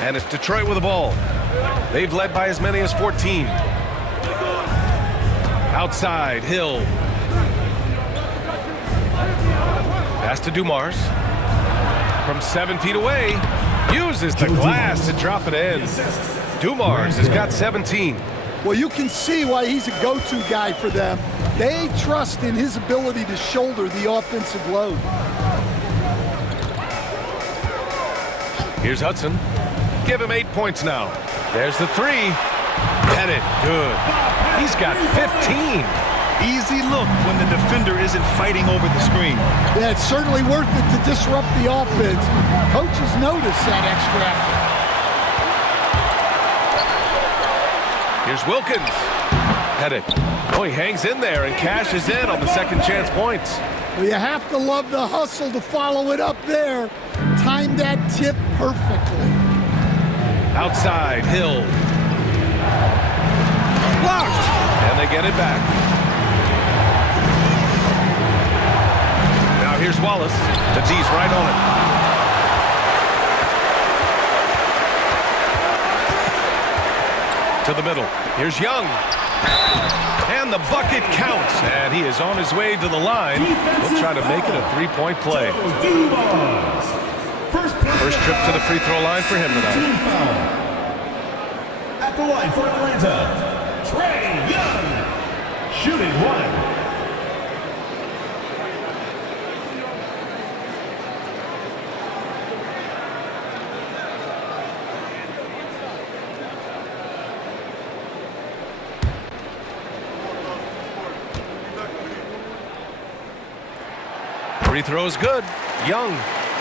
And it's Detroit with the ball. They've led by as many as 14. Outside, Hill. Pass to Dumars. From 7 feet away. Uses the glass to drop it in. Dumars has got 17. Well, you can see why he's a go-to guy for them. They trust in his ability to shoulder the offensive load. Here's Hudson. Give him 8 points now. There's the three. Pettit, good. He's got 15. Easy look when the defender isn't fighting over the screen. Yeah, it's certainly worth it to disrupt the offense. Coaches notice that extra effort. Here's Wilkins. Pettit. Oh, he hangs in there and cashes in on the second chance points. Well, you have to love the hustle to follow it up there. Timed that tip perfectly. Outside, Hill. Blocked! And they get it back. Now here's Wallace. The D's right on it. To the middle. Here's Young. And the bucket counts. And he is on his way to the line. He'll try to make it a three-point play. First trip to the free throw line for him tonight. At the line for Atlanta, Trae Young, shooting one. Free throw's good. Young.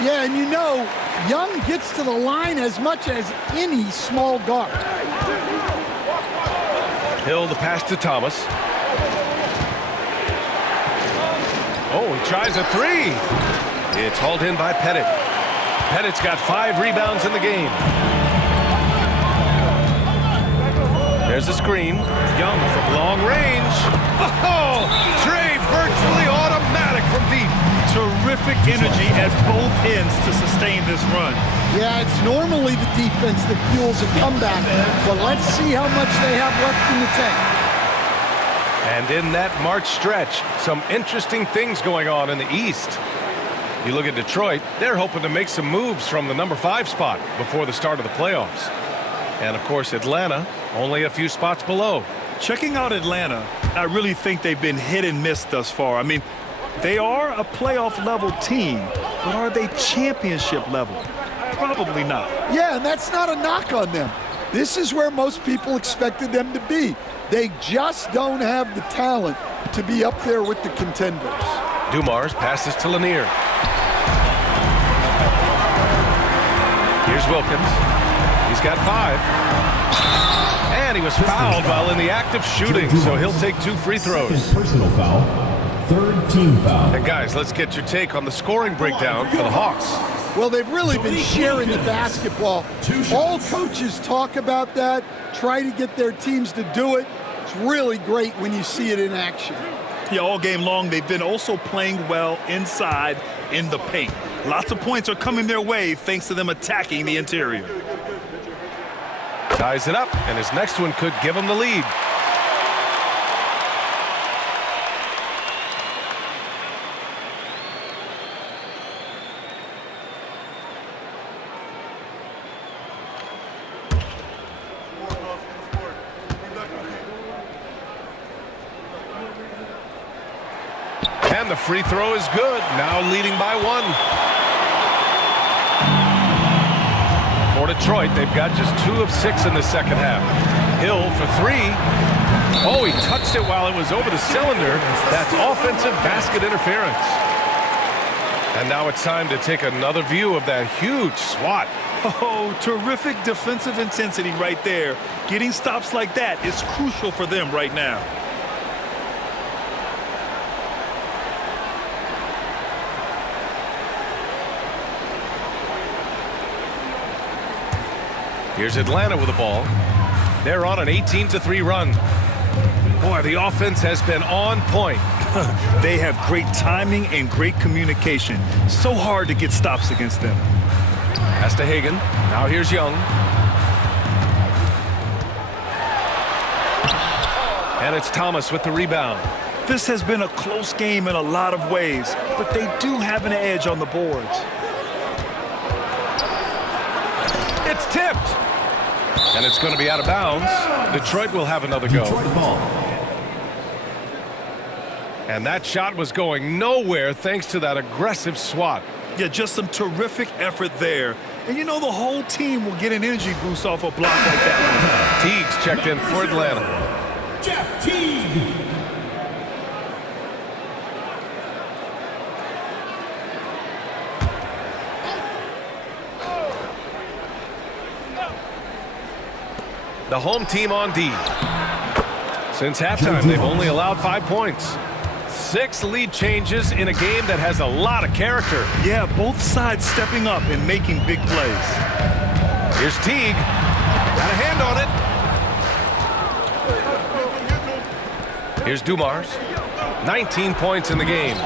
Yeah, and you know, Young gets to the line as much as any small guard. Hill the pass to Thomas. Oh, he tries a three. It's hauled in by Pettit. Pettit's got 5 rebounds in the game. There's the screen. Young from long range. Oh, Trae virtually automatic from deep. Terrific energy at both ends to sustain this run. Yeah, it's normally the defense that fuels a comeback, but let's see how much they have left in the tank. And in that March stretch, some interesting things going on in the East. You look at Detroit, they're hoping to make some moves from the number 5 spot before the start of the playoffs. And of course, Atlanta, only a few spots below. Checking out Atlanta, I really think they've been hit and miss thus far. I mean, they are a playoff level team, but are they championship level? Probably not. Yeah, and that's not a knock on them. This is where most people expected them to be. They just don't have the talent to be up there with the contenders. Dumars passes to Lanier. Here's Wilkins. He's got 5. And he was fouled while in the act of shooting, so he'll take 2 free throws. Personal foul. Third team foul. And guys, let's get your take on the scoring breakdown for the Hawks. Well, they've really been sharing the basketball. All coaches talk about that, try to get their teams to do it. It's really great when you see it in action. Yeah, all game long, they've been also playing well inside in the paint. Lots of points are coming their way thanks to them attacking the interior. Ties it up, and his next one could give him the lead. And the free throw is good, now leading by 1. For Detroit, they've got just 2 of 6 in the second half. Hill for 3. Oh, he touched it while it was over the cylinder. That's offensive basket interference. And now it's time to take another view of that huge swat. Oh, terrific defensive intensity right there. Getting stops like that is crucial for them right now. Here's Atlanta with the ball. They're on an 18-3 run. Boy, the offense has been on point. They have great timing and great communication. So hard to get stops against them. Pass to Hagan. Now here's Young. And it's Thomas with the rebound. This has been a close game in a lot of ways, but they do have an edge on the boards. It's tipped. And it's going to be out of bounds. Detroit will have another go. And that shot was going nowhere thanks to that aggressive swat. Yeah, just some terrific effort there. And you know the whole team will get an energy boost off a block like that one. Teague's checked in for Atlanta. Jeff Teague. The home team on D. Since halftime, they've only allowed 5 points. 6 lead changes in a game that has a lot of character. Yeah, both sides stepping up and making big plays. Here's Teague. Got a hand on it. Here's Dumars. 19 points in the game.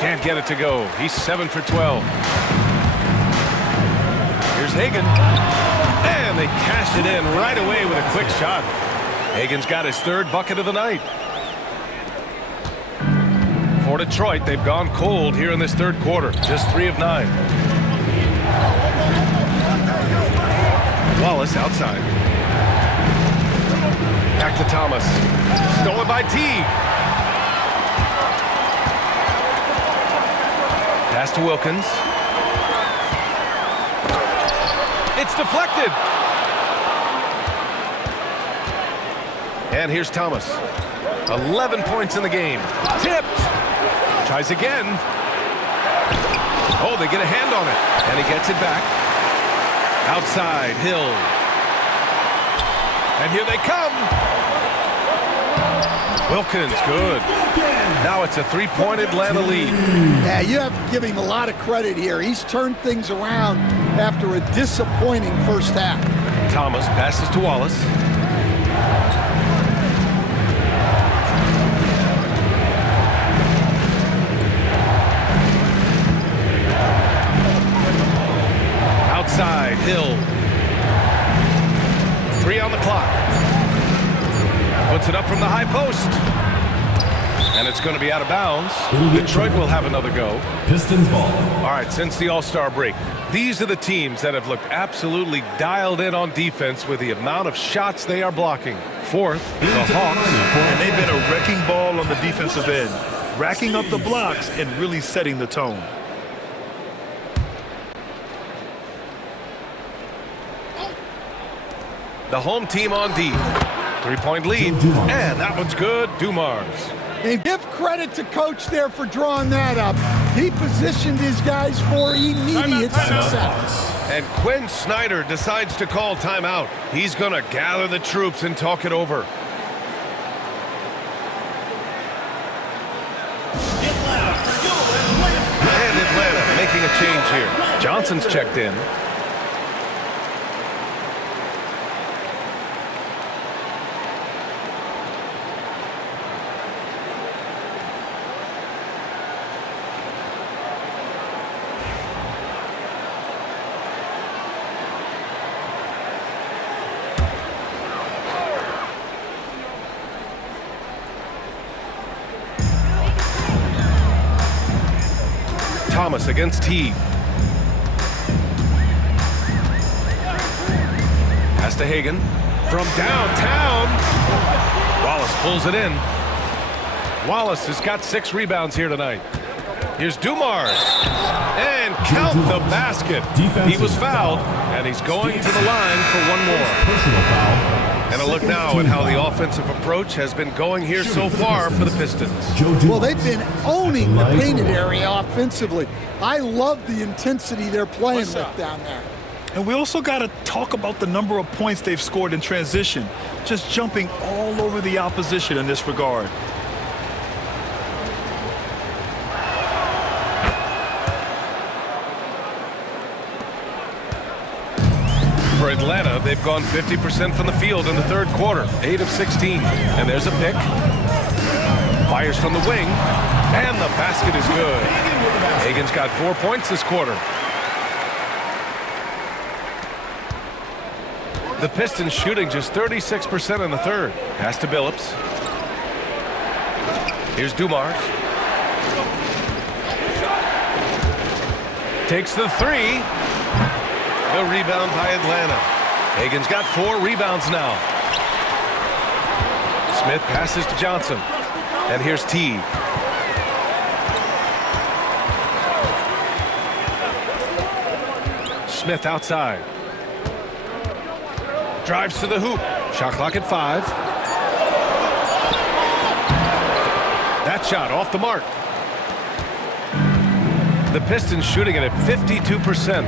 Can't get it to go. He's 7 for 12. Here's Hagan. And they cash it in right away with a quick shot. Hagan's got his 3rd bucket of the night. For Detroit, they've gone cold here in this 3rd quarter. Just 3 of 9. Wallace outside. Back to Thomas. Stolen by Teague. Pass to Wilkins. It's deflected. And here's Thomas. 11 points in the game. Tipped. Tries again. Oh, they get a hand on it. And he gets it back. Outside, Hill. And here they come. Wilkins, good. Now it's a 3-point Atlanta lead. Yeah, you have to give him a lot of credit here. He's turned things around after a disappointing first half. Thomas passes to Wallace. Outside, Hill. 3 on the clock. Puts it up from the high post. And it's going to be out of bounds. Detroit will have another go. Pistons ball. All right, since the All-Star break, these are the teams that have looked absolutely dialed in on defense with the amount of shots they are blocking. 4th, the Hawks. And they've been a wrecking ball on the defensive end, racking up the blocks and really setting the tone. The home team on D. 3-point lead. And that one's good. Dumars. And give credit to Coach there for drawing that up. He positioned his guys for immediate success. And Quinn Snyder decides to call timeout. He's going to gather the troops and talk it over. And Atlanta making a change here. Johnson's checked in. Thomas against Teague. Pass to Hagan. From downtown. Wallace pulls it in. Wallace has got 6 rebounds here tonight. Here's Dumars. And count the basket. He was fouled, and he's going to the line for one more. Personal foul. And a look now at how the offensive approach has been going here so far for the Pistons. Well, they've been owning the painted area offensively. I love the intensity they're playing with down there. And we also got to talk about the number of points they've scored in transition, just jumping all over the opposition in this regard. For Atlanta, they've gone 50% from the field in the 3rd quarter, 8 of 16. And there's a pick. Fires from the wing, and the basket is good. Hagan's got 4 points this quarter. The Pistons shooting just 36% in the 3rd. Pass to Billups. Here's Dumars. Takes the 3. The rebound by Atlanta. Hagan's got 4 rebounds now. Smith passes to Johnson. And here's Teague. Smith outside. Drives to the hoop. Shot clock at 5. That shot off the mark. The Pistons shooting it at 52%.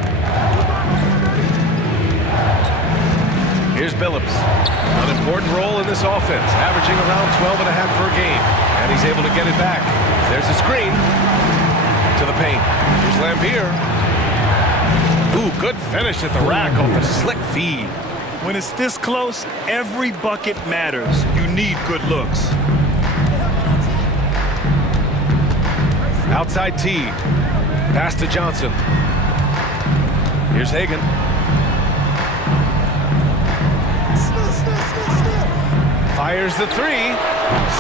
Here's Billups. An important role in this offense, averaging around 12.5 per game. And he's able to get it back. There's a screen to the paint. Here's Lambier. Ooh, good finish at the rack off the slick feed. When it's this close, every bucket matters. You need good looks. Outside Teague. Pass to Johnson. Here's Hagan. Fires the 3.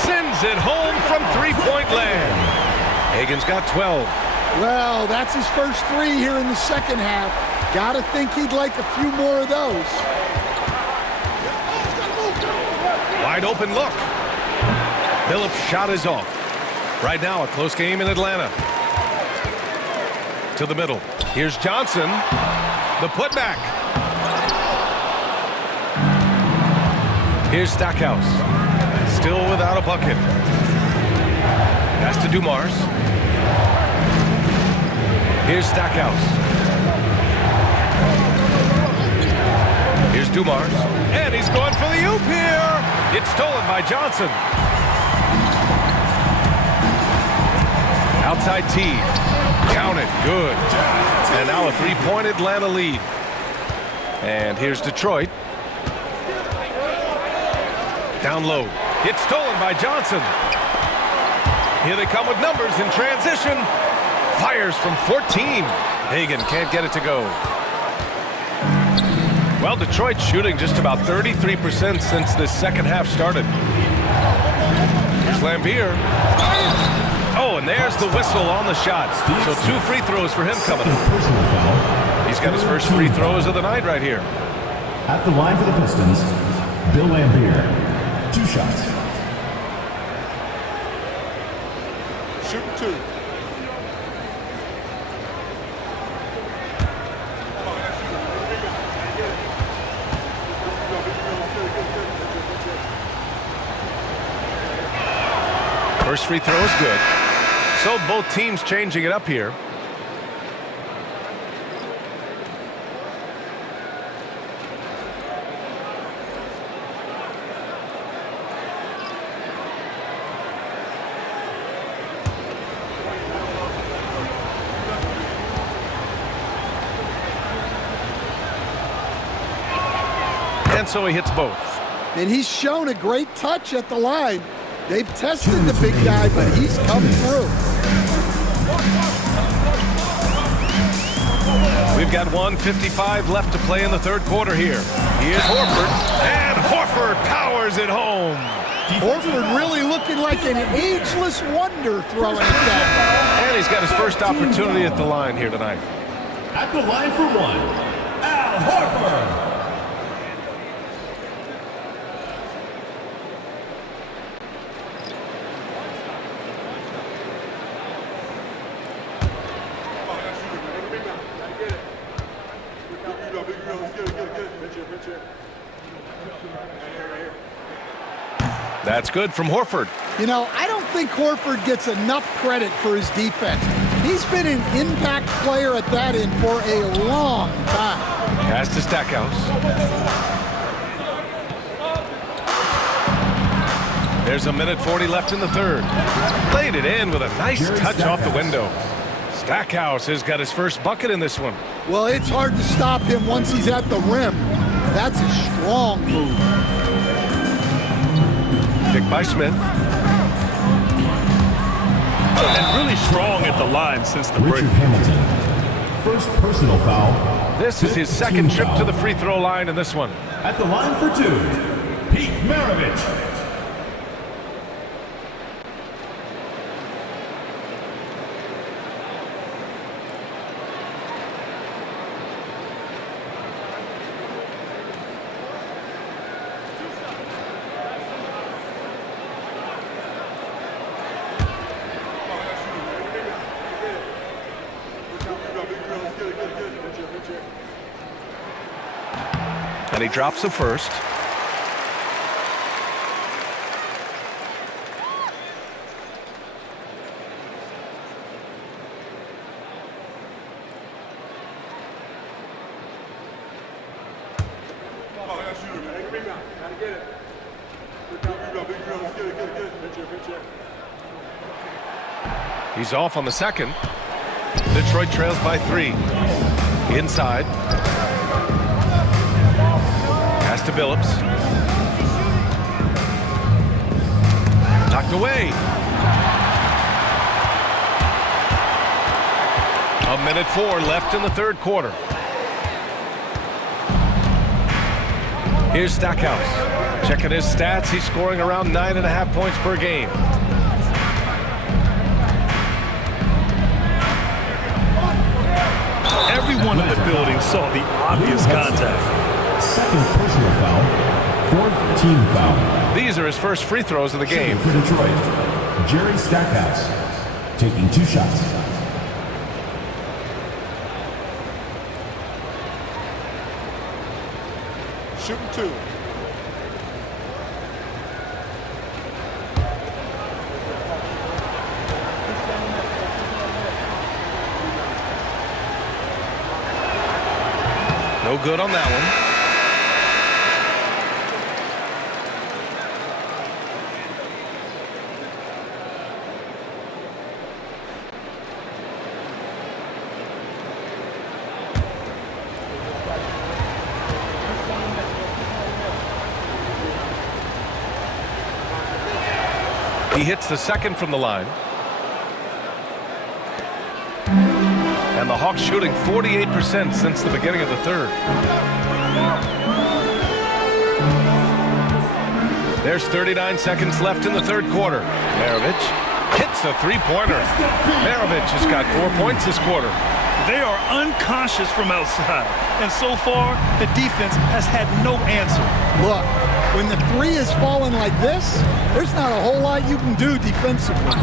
Sends it home from three-point land. Hagan's got 12. Well, that's his first 3 here in the second half. Gotta think he'd like a few more of those. Wide open look. Billups' shot is off. Right now, a close game in Atlanta. To the middle. Here's Johnson. The putback. Here's Stackhouse. Still without a bucket. Pass to Dumars. Here's Stackhouse. Here's Dumars. And he's going for the oop here. It's stolen by Johnson. Outside T. Count it. Good. And now a 3-point Atlanta lead. And here's Detroit. Down low. It's stolen by Johnson. Here they come with numbers in transition. Fires from 14. Hagan can't get it to go. Well, Detroit's shooting just about 33% since this second half started. Here's Lambier. Oh, and there's the whistle on the shot. So 2 free throws for him coming up. He's got his first free throws of the night right here. At the line for the Pistons, Bill Lambier. 2 shots. Shooting 2. First free throw is good. So both teams changing it up here. And so he hits both. And he's shown a great touch at the line. They've tested the big guy, but he's come through. We've got 1:55 left to play in the third quarter here. Here's Horford, and Horford powers it home. Horford really looking like an ageless wonder throwing it down. And he's got his first opportunity at the line here tonight. At the line for 1, Al Horford. That's good from Horford. You know, I don't think Horford gets enough credit for his defense. He's been an impact player at that end for a long time. Pass to Stackhouse. There's 1:40 left in the third. Played it in with a nice touch off the window. Stackhouse has got his first bucket in this one. Well, it's hard to stop him once he's at the rim. That's a strong move. Picked by Smith. And really strong at the line since the break. Richard Hamilton. First personal foul. This is his second trip to the free throw line in this one. At the line for 2, Pete Maravich. And he drops the first. He's off on the second. Detroit trails by 3. Inside. Pass to Billups. Knocked away. 1:04 left in the third quarter. Here's Stackhouse. Checking his stats, he's scoring around 9.5 points per game. Everyone in the building saw the obvious contact. Second personal foul. Fourth team foul. These are his first free throws of the game. For Detroit, Jerry Stackhouse taking 2 shots. Shooting 2. No good on that one. He hits the second from the line. And the Hawks shooting 48% since the beginning of the third. There's 39 seconds left in the third quarter. Maravich hits a three-pointer. Maravich has got 4 points this quarter. They are unconscious from outside, and so far, the defense has had no answer. Look, when the three is falling like this, there's not a whole lot you can do defensively.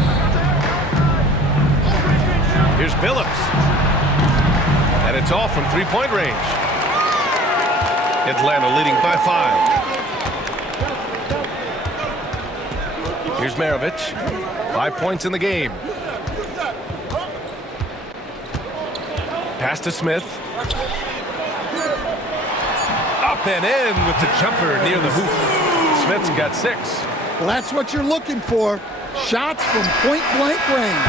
Here's Billups. And it's off from three-point range. Atlanta leading by 5. Here's Maravich. 5 points in the game. Pass to Smith. Up and in with the jumper near the hoop. Smith's got 6. Well, that's what you're looking for. Shots from point-blank range.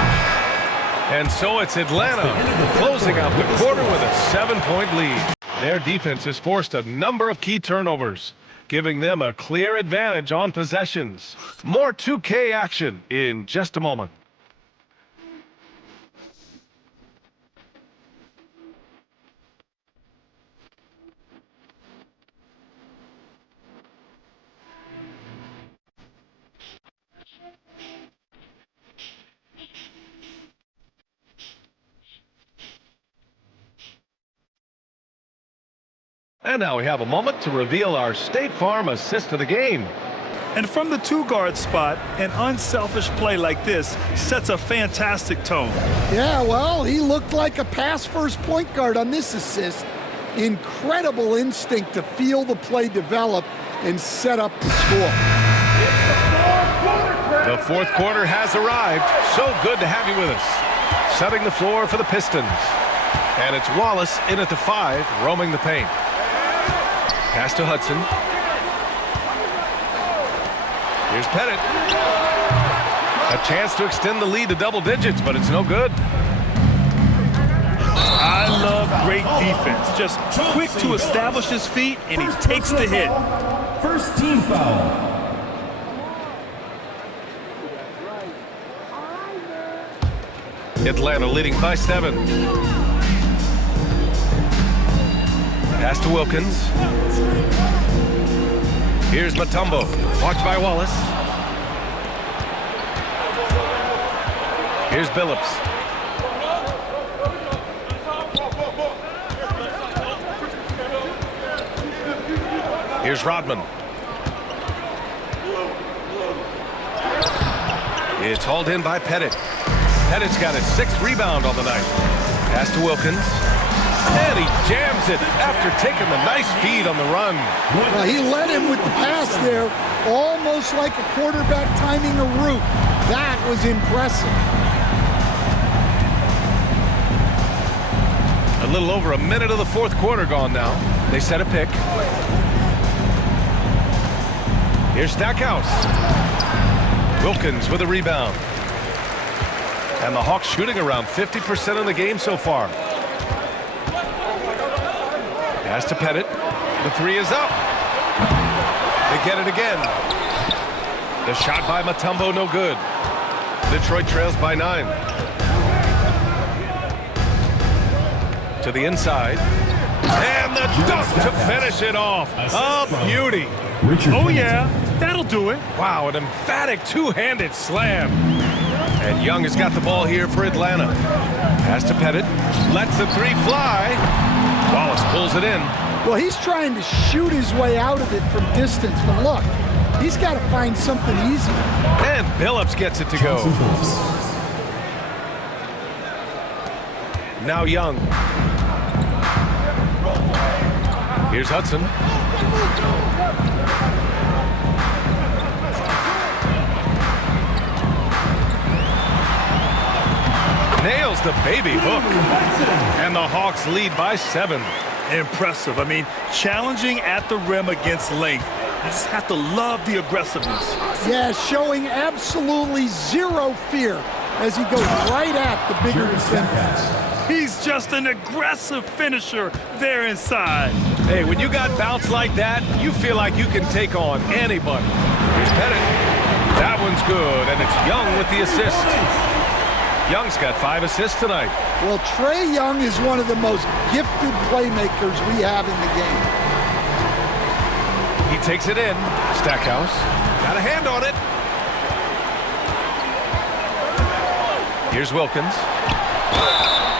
And so it's Atlanta closing out the quarter with a 7-point lead. Their defense has forced a number of key turnovers, giving them a clear advantage on possessions. More 2K action in just a moment. And now we have a moment to reveal our State Farm assist of the game. And from the two-guard spot, an unselfish play like this sets a fantastic tone. Yeah, well, he looked like a pass-first point guard on this assist. Incredible instinct to feel the play develop and set up the score. The fourth quarter has arrived. So good to have you with us. Setting the floor for the Pistons. And it's Wallace in at the 5, roaming the paint. Pass to Hudson. Here's Pettit. A chance to extend the lead to double digits, but it's no good. I love great defense. Just quick to establish his feet, and he takes the hit. First team foul. Atlanta leading by 7. Pass to Wilkins. Here's Mutombo. Watched by Wallace. Here's Billups. Here's Rodman. It's hauled in by Pettit. Pettit's got his 6th rebound on the night. Pass to Wilkins. And he jams it after taking the nice feed on the run. Well, he led him with the pass there, almost like a quarterback timing a route. That was impressive. A little over a minute of the fourth quarter gone now. They set a pick. Here's Stackhouse. Wilkins with a rebound. And the Hawks shooting around 50% in the game so far. Pass to Pettit. The three is up. They get it again. The shot by Mutombo, no good. Detroit trails by 9. To the inside. And the dunk to finish it off. A beauty. Oh, yeah. That'll do it. Wow, an emphatic two-handed slam. And Young has got the ball here for Atlanta. Pass to Pettit. Lets the three fly. Wallace pulls it in. Well, he's trying to shoot his way out of it from distance, but look, he's got to find something easy. And Billups gets it to go. Now Young. Here's Hudson. Nails the baby hook. And the Hawks lead by 7. Impressive. I mean, challenging at the rim against length. You just have to love the aggressiveness. Yeah, showing absolutely zero fear as he goes right at the bigger defender. He's just an aggressive finisher there inside. Hey, when you got bounce like that, you feel like you can take on anybody. Here's Pettit. That one's good, and it's Young with the assist. Young's got 5 assists tonight. Well, Trae Young is one of the most gifted playmakers we have in the game. He takes it in. Stackhouse got a hand on it. Here's Wilkins.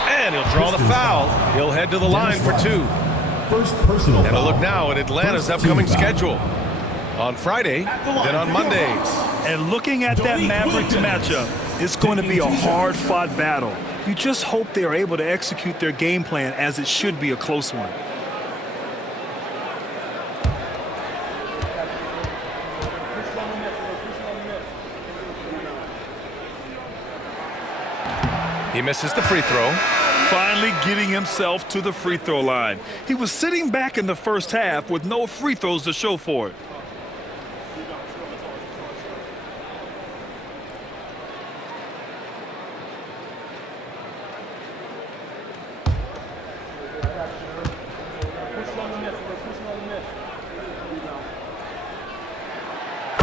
And he'll draw the foul. He'll head to the line for 2. First personal foul. And a look now at Atlanta's upcoming schedule. On Friday, then on Mondays. And looking at that Mavericks matchup, it's going to be a hard-fought battle. You just hope they are able to execute their game plan, as it should be a close one. He misses the free throw. Finally getting himself to the free throw line. He was sitting back in the first half with no free throws to show for it.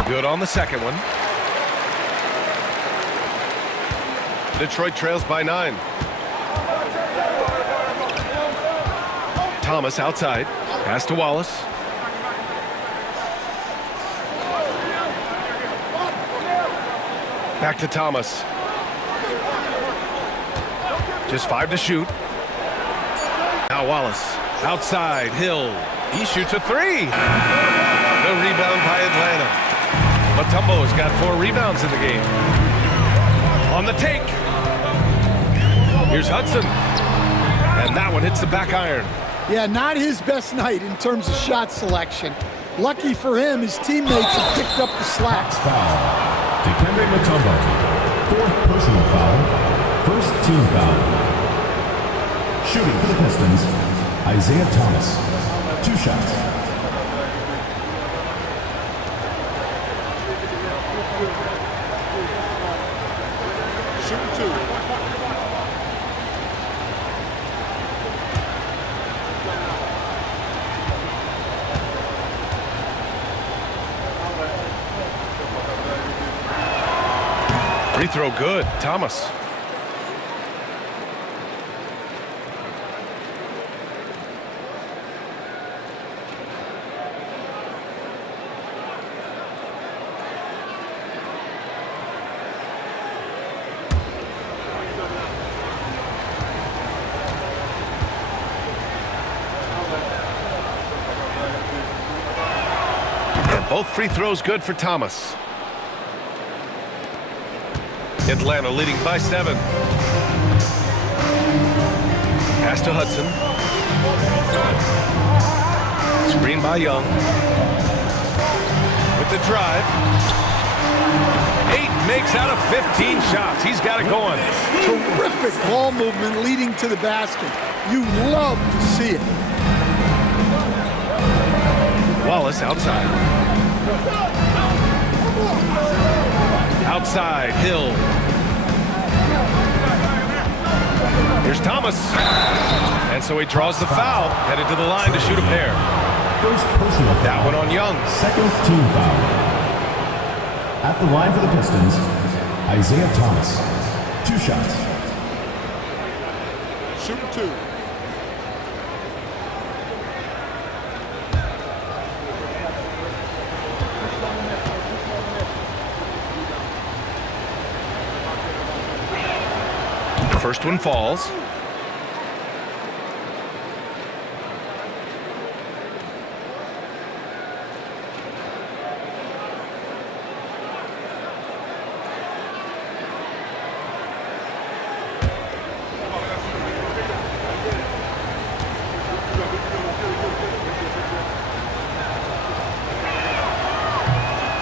Good on the second one. Detroit trails by 9. Thomas outside. Pass to Wallace. Back to Thomas. Just 5 to shoot. Now Wallace. Outside. Hill. He shoots a 3. The rebound by Atlanta. Mutombo's got 4 rebounds in the game. On the take. Here's Hudson. And that one hits the back iron. Yeah, not his best night in terms of shot selection. Lucky for him, his teammates have picked up the slack. Foul. Dikembe Mutombo. 4th personal foul. 1st team foul. Shooting for the Pistons, Isaiah Thomas. 2 shots. Free throw good. Thomas. And both free throws good for Thomas. Atlanta leading by 7. Pass to Hudson. Screen by Young. With the drive. 8 makes out of 15 shots. He's got it going. Terrific ball movement leading to the basket. You love to see it. Wallace outside. Outside, Hill. Here's Thomas. And so he draws the foul, headed to the line to shoot a pair. First personal foul. That one on Young. Second team foul. At the line for the Pistons, Isaiah Thomas. 2 shots. Shooting 2. First one falls.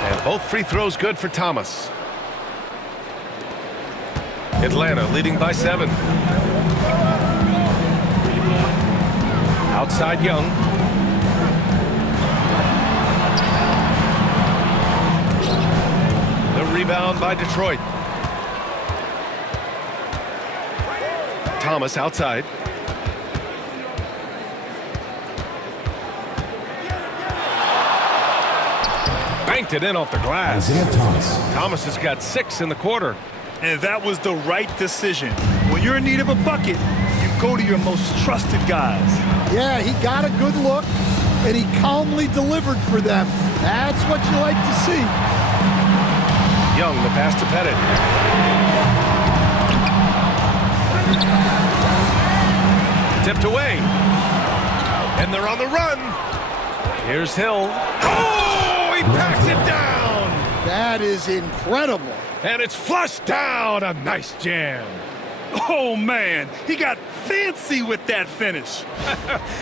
And both free throws good for Thomas. Atlanta leading by 7. Outside Young. The rebound by Detroit. Thomas outside. Banked it in off the glass. Isaiah Thomas. Thomas has got 6 in the quarter. And that was the right decision. When you're in need of a bucket, you go to your most trusted guys. Yeah, he got a good look, and he calmly delivered for them. That's what you like to see. Young, the pass to Pettit. Tipped away. And they're on the run. Here's Hill. Oh, he packs it down. That is incredible. And it's flushed down. A nice jam. Oh, man, he got fancy with that finish.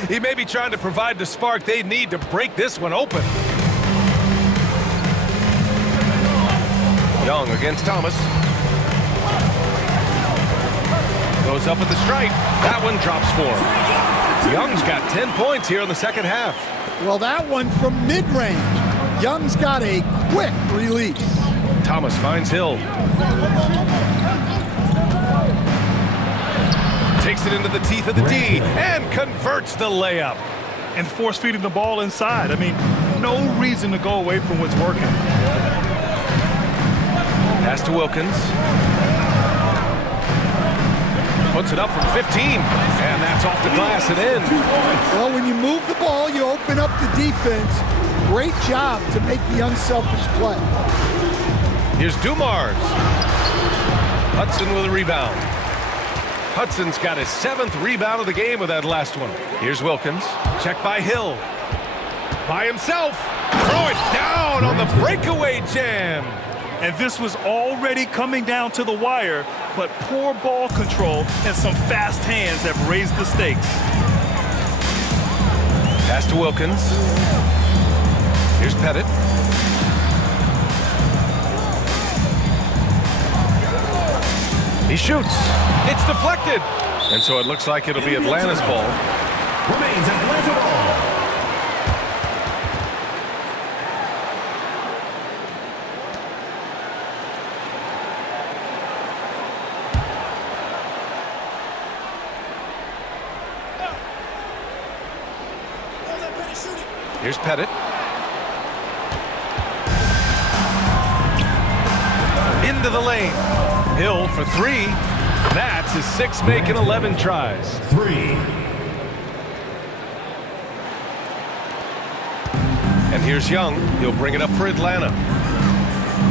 He may be trying to provide the spark they need to break this one open. Young against Thomas. Goes up with the stripe. That one drops for him. Young's got 10 points here in the second half. Well, that one from mid-range. Young's got a quick release. Thomas finds Hill. Takes it into the teeth of the D and converts the layup. And force-feeding the ball inside. I mean, no reason to go away from what's working. Pass to Wilkins. Puts it up from 15. And that's off the glass and in. Well, when you move the ball, you open up the defense. Great job to make the unselfish play. Here's Dumars. Hudson with a rebound. Hudson's got his 7th rebound of the game with that last one. Here's Wilkins. Checked by Hill. By himself. Throw it down on the breakaway jam. And this was already coming down to the wire, but poor ball control and some fast hands have raised the stakes. Pass to Wilkins. Here's Pettit. He shoots. It's deflected. And so it looks like it'll be Atlanta's ball. Remains Atlanta ball. Here's Pettit. Into the lane. Hill for 3. That's his 6th make in 11 tries. 3. And here's Young. He'll bring it up for Atlanta.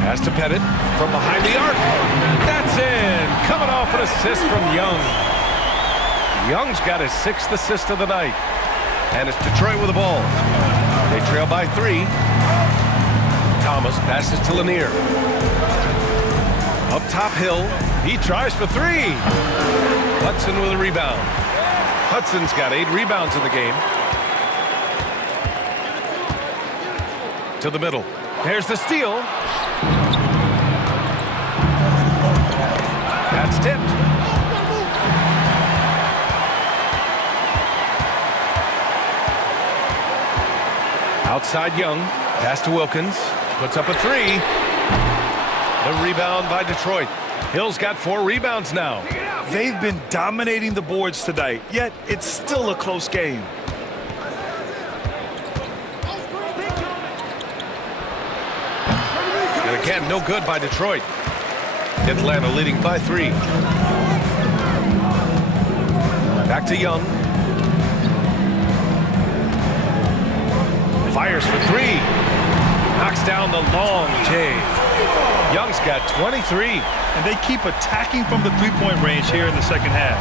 Pass to Pettit from behind the arc. That's in. Coming off an assist from Young. Young's got his 6th assist of the night. And it's Detroit with the ball. They trail by 3. Thomas passes to Lanier. Up top, Hill. He tries for 3. Hudson with a rebound. Hudson's got 8 rebounds in the game. To the middle. Here's the steal. That's tipped. Outside Young. Pass to Wilkins. Puts up a 3. The rebound by Detroit. Hill's got 4 rebounds now. They've been dominating the boards tonight, yet it's still a close game. And again, no good by Detroit. Atlanta leading by 3. Back to Young. Fires for 3. Knocks down the long J. Young's got 23. And they keep attacking from the three-point range here in the second half.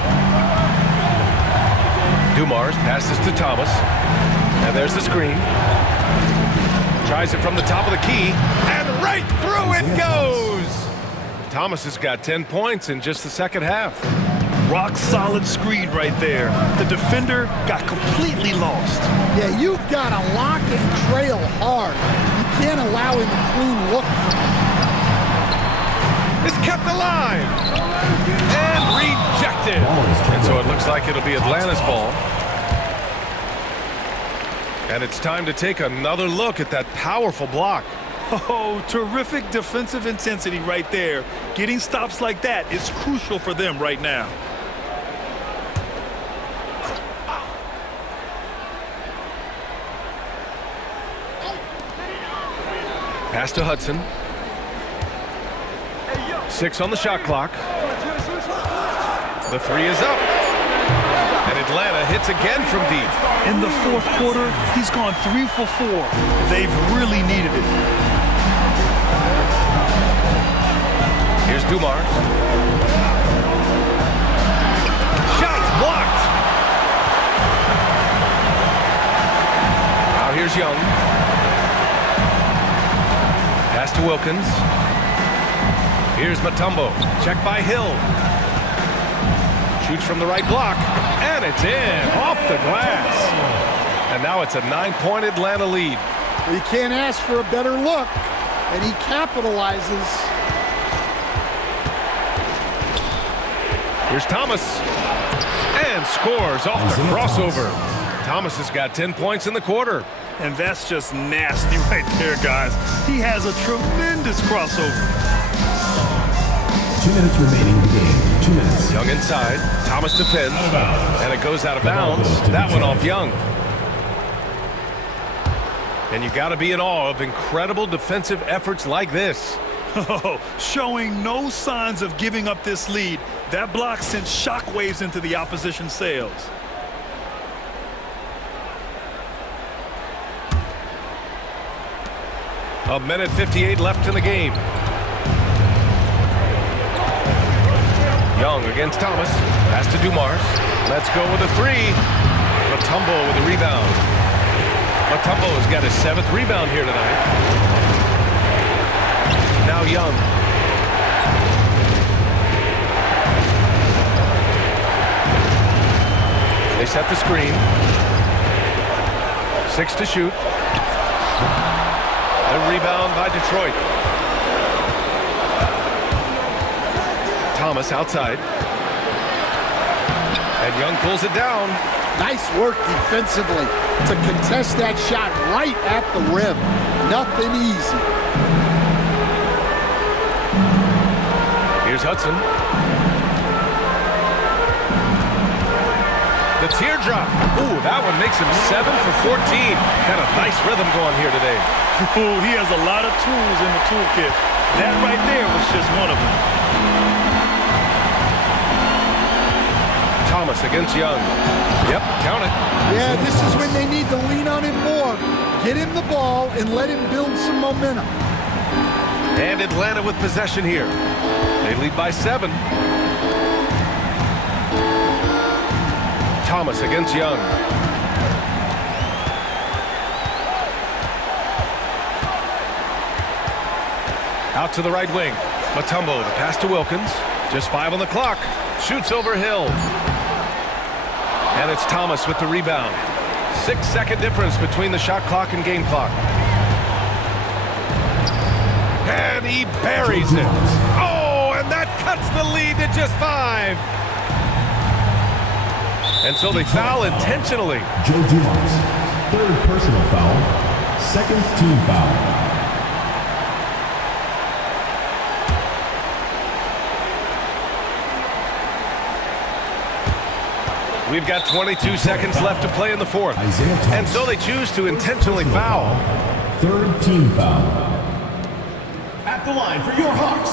Dumars passes to Thomas. And there's the screen. Tries it from the top of the key. And right through it goes! Thomas has got 10 points in just the second half. Rock-solid screen right there. The defender got completely lost. Yeah, you've got to lock and trail hard. You can't allow him a clean look from him. Is kept alive and rejected. And so it looks like it'll be Atlanta's ball. And it's time to take another look at that powerful block. Oh, terrific defensive intensity right there. Getting stops like that is crucial for them right now. Pass to Hudson. 6 on the shot clock. The 3 is up. And Atlanta hits again from deep. In the fourth quarter, he's gone 3 for 4. They've really needed it. Here's Dumars. Shot blocked. Now here's Young. Pass to Wilkins. Here's Mutombo. Check by Hill. Shoots from the right block. And it's in. Off the glass. And now it's a 9-point Atlanta lead. Well, you can't ask for a better look. And he capitalizes. Here's Thomas. And scores off the crossover. Thomas has got 10 points in the quarter. And that's just nasty right there, guys. He has a tremendous crossover. 2 minutes remaining in the game. 2 minutes. Young inside. Thomas defends. And it goes out of bounds. That one off Young. And you got to be in awe of incredible defensive efforts like this. Oh, showing no signs of giving up this lead. That block sent shockwaves into the opposition sails. A minute 58 left in the game. Young against Thomas. Pass to Dumars. Let's go with a 3. Mutombo with a rebound. Mutombo has got his 7th rebound here tonight. Now Young. They set the screen. 6 to shoot. The rebound by Detroit. Thomas outside. And Young pulls it down. Nice work defensively to contest that shot right at the rim. Nothing easy. Here's Hudson. The teardrop. Ooh, that one makes him 7 for 14. Got a nice rhythm going here today. Ooh, he has a lot of tools in the toolkit. That right there was just one of them. Thomas against Young. Yep, count it. Yeah, this is when they need to lean on him more. Get him the ball and let him build some momentum. And Atlanta with possession here. They lead by 7. Thomas against Young. Out to the right wing. Mutombo, the pass to Wilkins. Just 5 on the clock. Shoots over Hill. And it's Thomas with the rebound. 6-second difference between the shot clock and game clock. And he buries it. Oh, and that cuts the lead to just 5. And so they foul intentionally. Joe Dumars, 3rd personal foul, 2nd team foul. We've got 22 seconds left to play in the 4th. And so they choose to intentionally foul. 3rd team foul. At the line for your Hawks,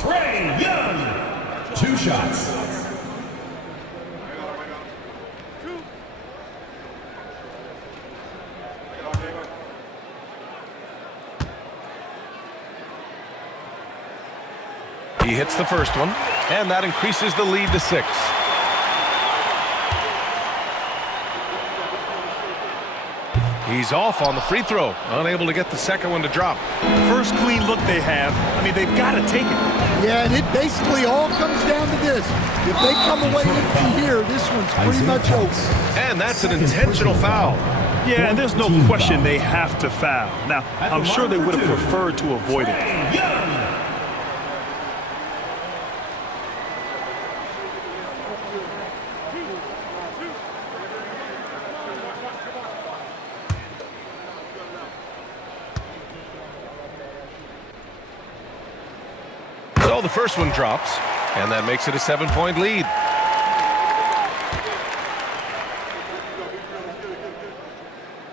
Trae Young. 2 shots. He hits the first one, and that increases the lead to 6. He's off on the free throw, unable to get the second one to drop. First clean look they have. I mean, they've got to take it. Yeah, and it basically all comes down to this. If they come away empty here, this one's pretty much over. And that's an intentional foul. Yeah, and there's no question they have to foul. Now, I'm sure they would have preferred to avoid it. So the first one drops, and that makes it a 7-point lead.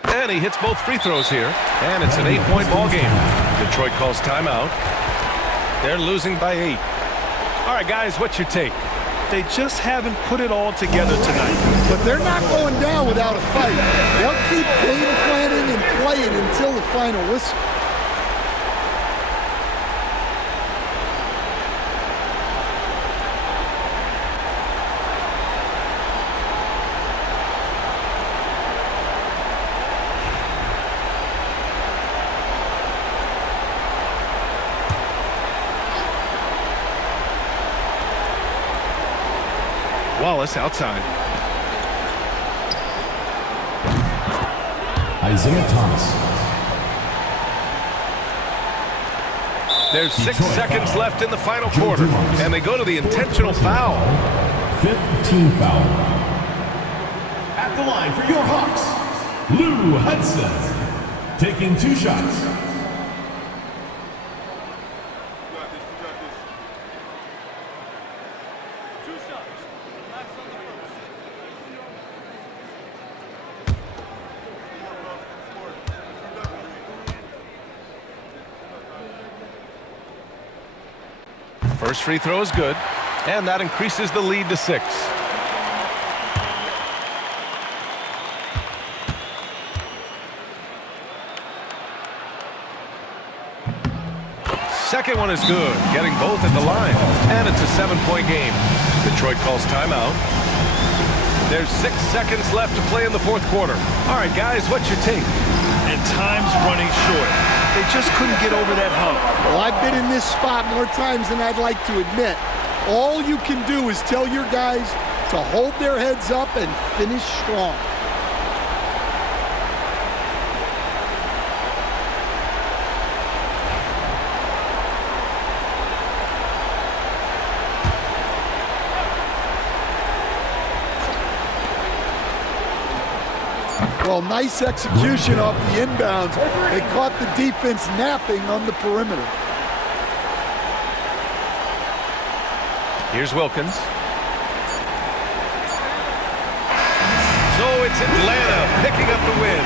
And he hits both free throws here, and it's an 8-point ball game. Detroit calls timeout. They're losing by 8. All right, guys, what's your take? They just haven't put it all together tonight. But they're not going down without a fight. They'll keep game planning and playing until the final whistle. Wallace outside. Isaiah Thomas. There's 6 seconds left in the final quarter, and they go to the intentional foul. 5th team foul. At the line for your Hawks, Lou Hudson. Taking 2 shots. First free throw is good, and that increases the lead to 6. Second one is good, getting both at the line, and it's a 7-point game. Detroit calls timeout. There's 6 seconds left to play in the 4th quarter. All right, guys, what's your take? And time's running short. They just couldn't get over that hump. Well, I've been in this spot more times than I'd like to admit. All you can do is tell your guys to hold their heads up and finish strong. Well, nice execution off the inbounds. They caught the defense napping on the perimeter. Here's Wilkins. So it's Atlanta picking up the win.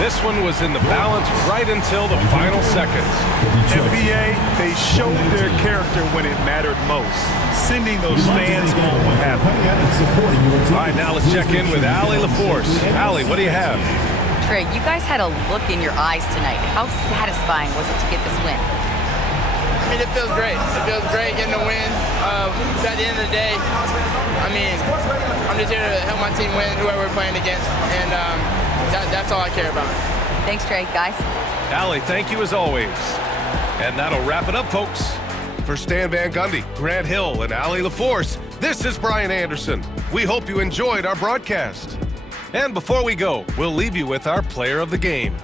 This one was in the balance right until the final seconds. NBA, they showed their character when it mattered most, sending those fans home happy. All right, now let's check in with Allie LaForce. Allie, what do you have? Trey, you guys had a look in your eyes tonight. How satisfying was it to get this win? I mean, it feels great. It feels great getting the win. At the end of the day, I mean, I'm just here to help my team win, whoever we're playing against, and that's all I care about. Thanks, Trey. Guys? Allie, thank you as always. And that'll wrap it up, folks. For Stan Van Gundy, Grant Hill, and Allie LaForce, This is Brian Anderson. We hope you enjoyed our broadcast. And before we go, we'll leave you with our player of the game.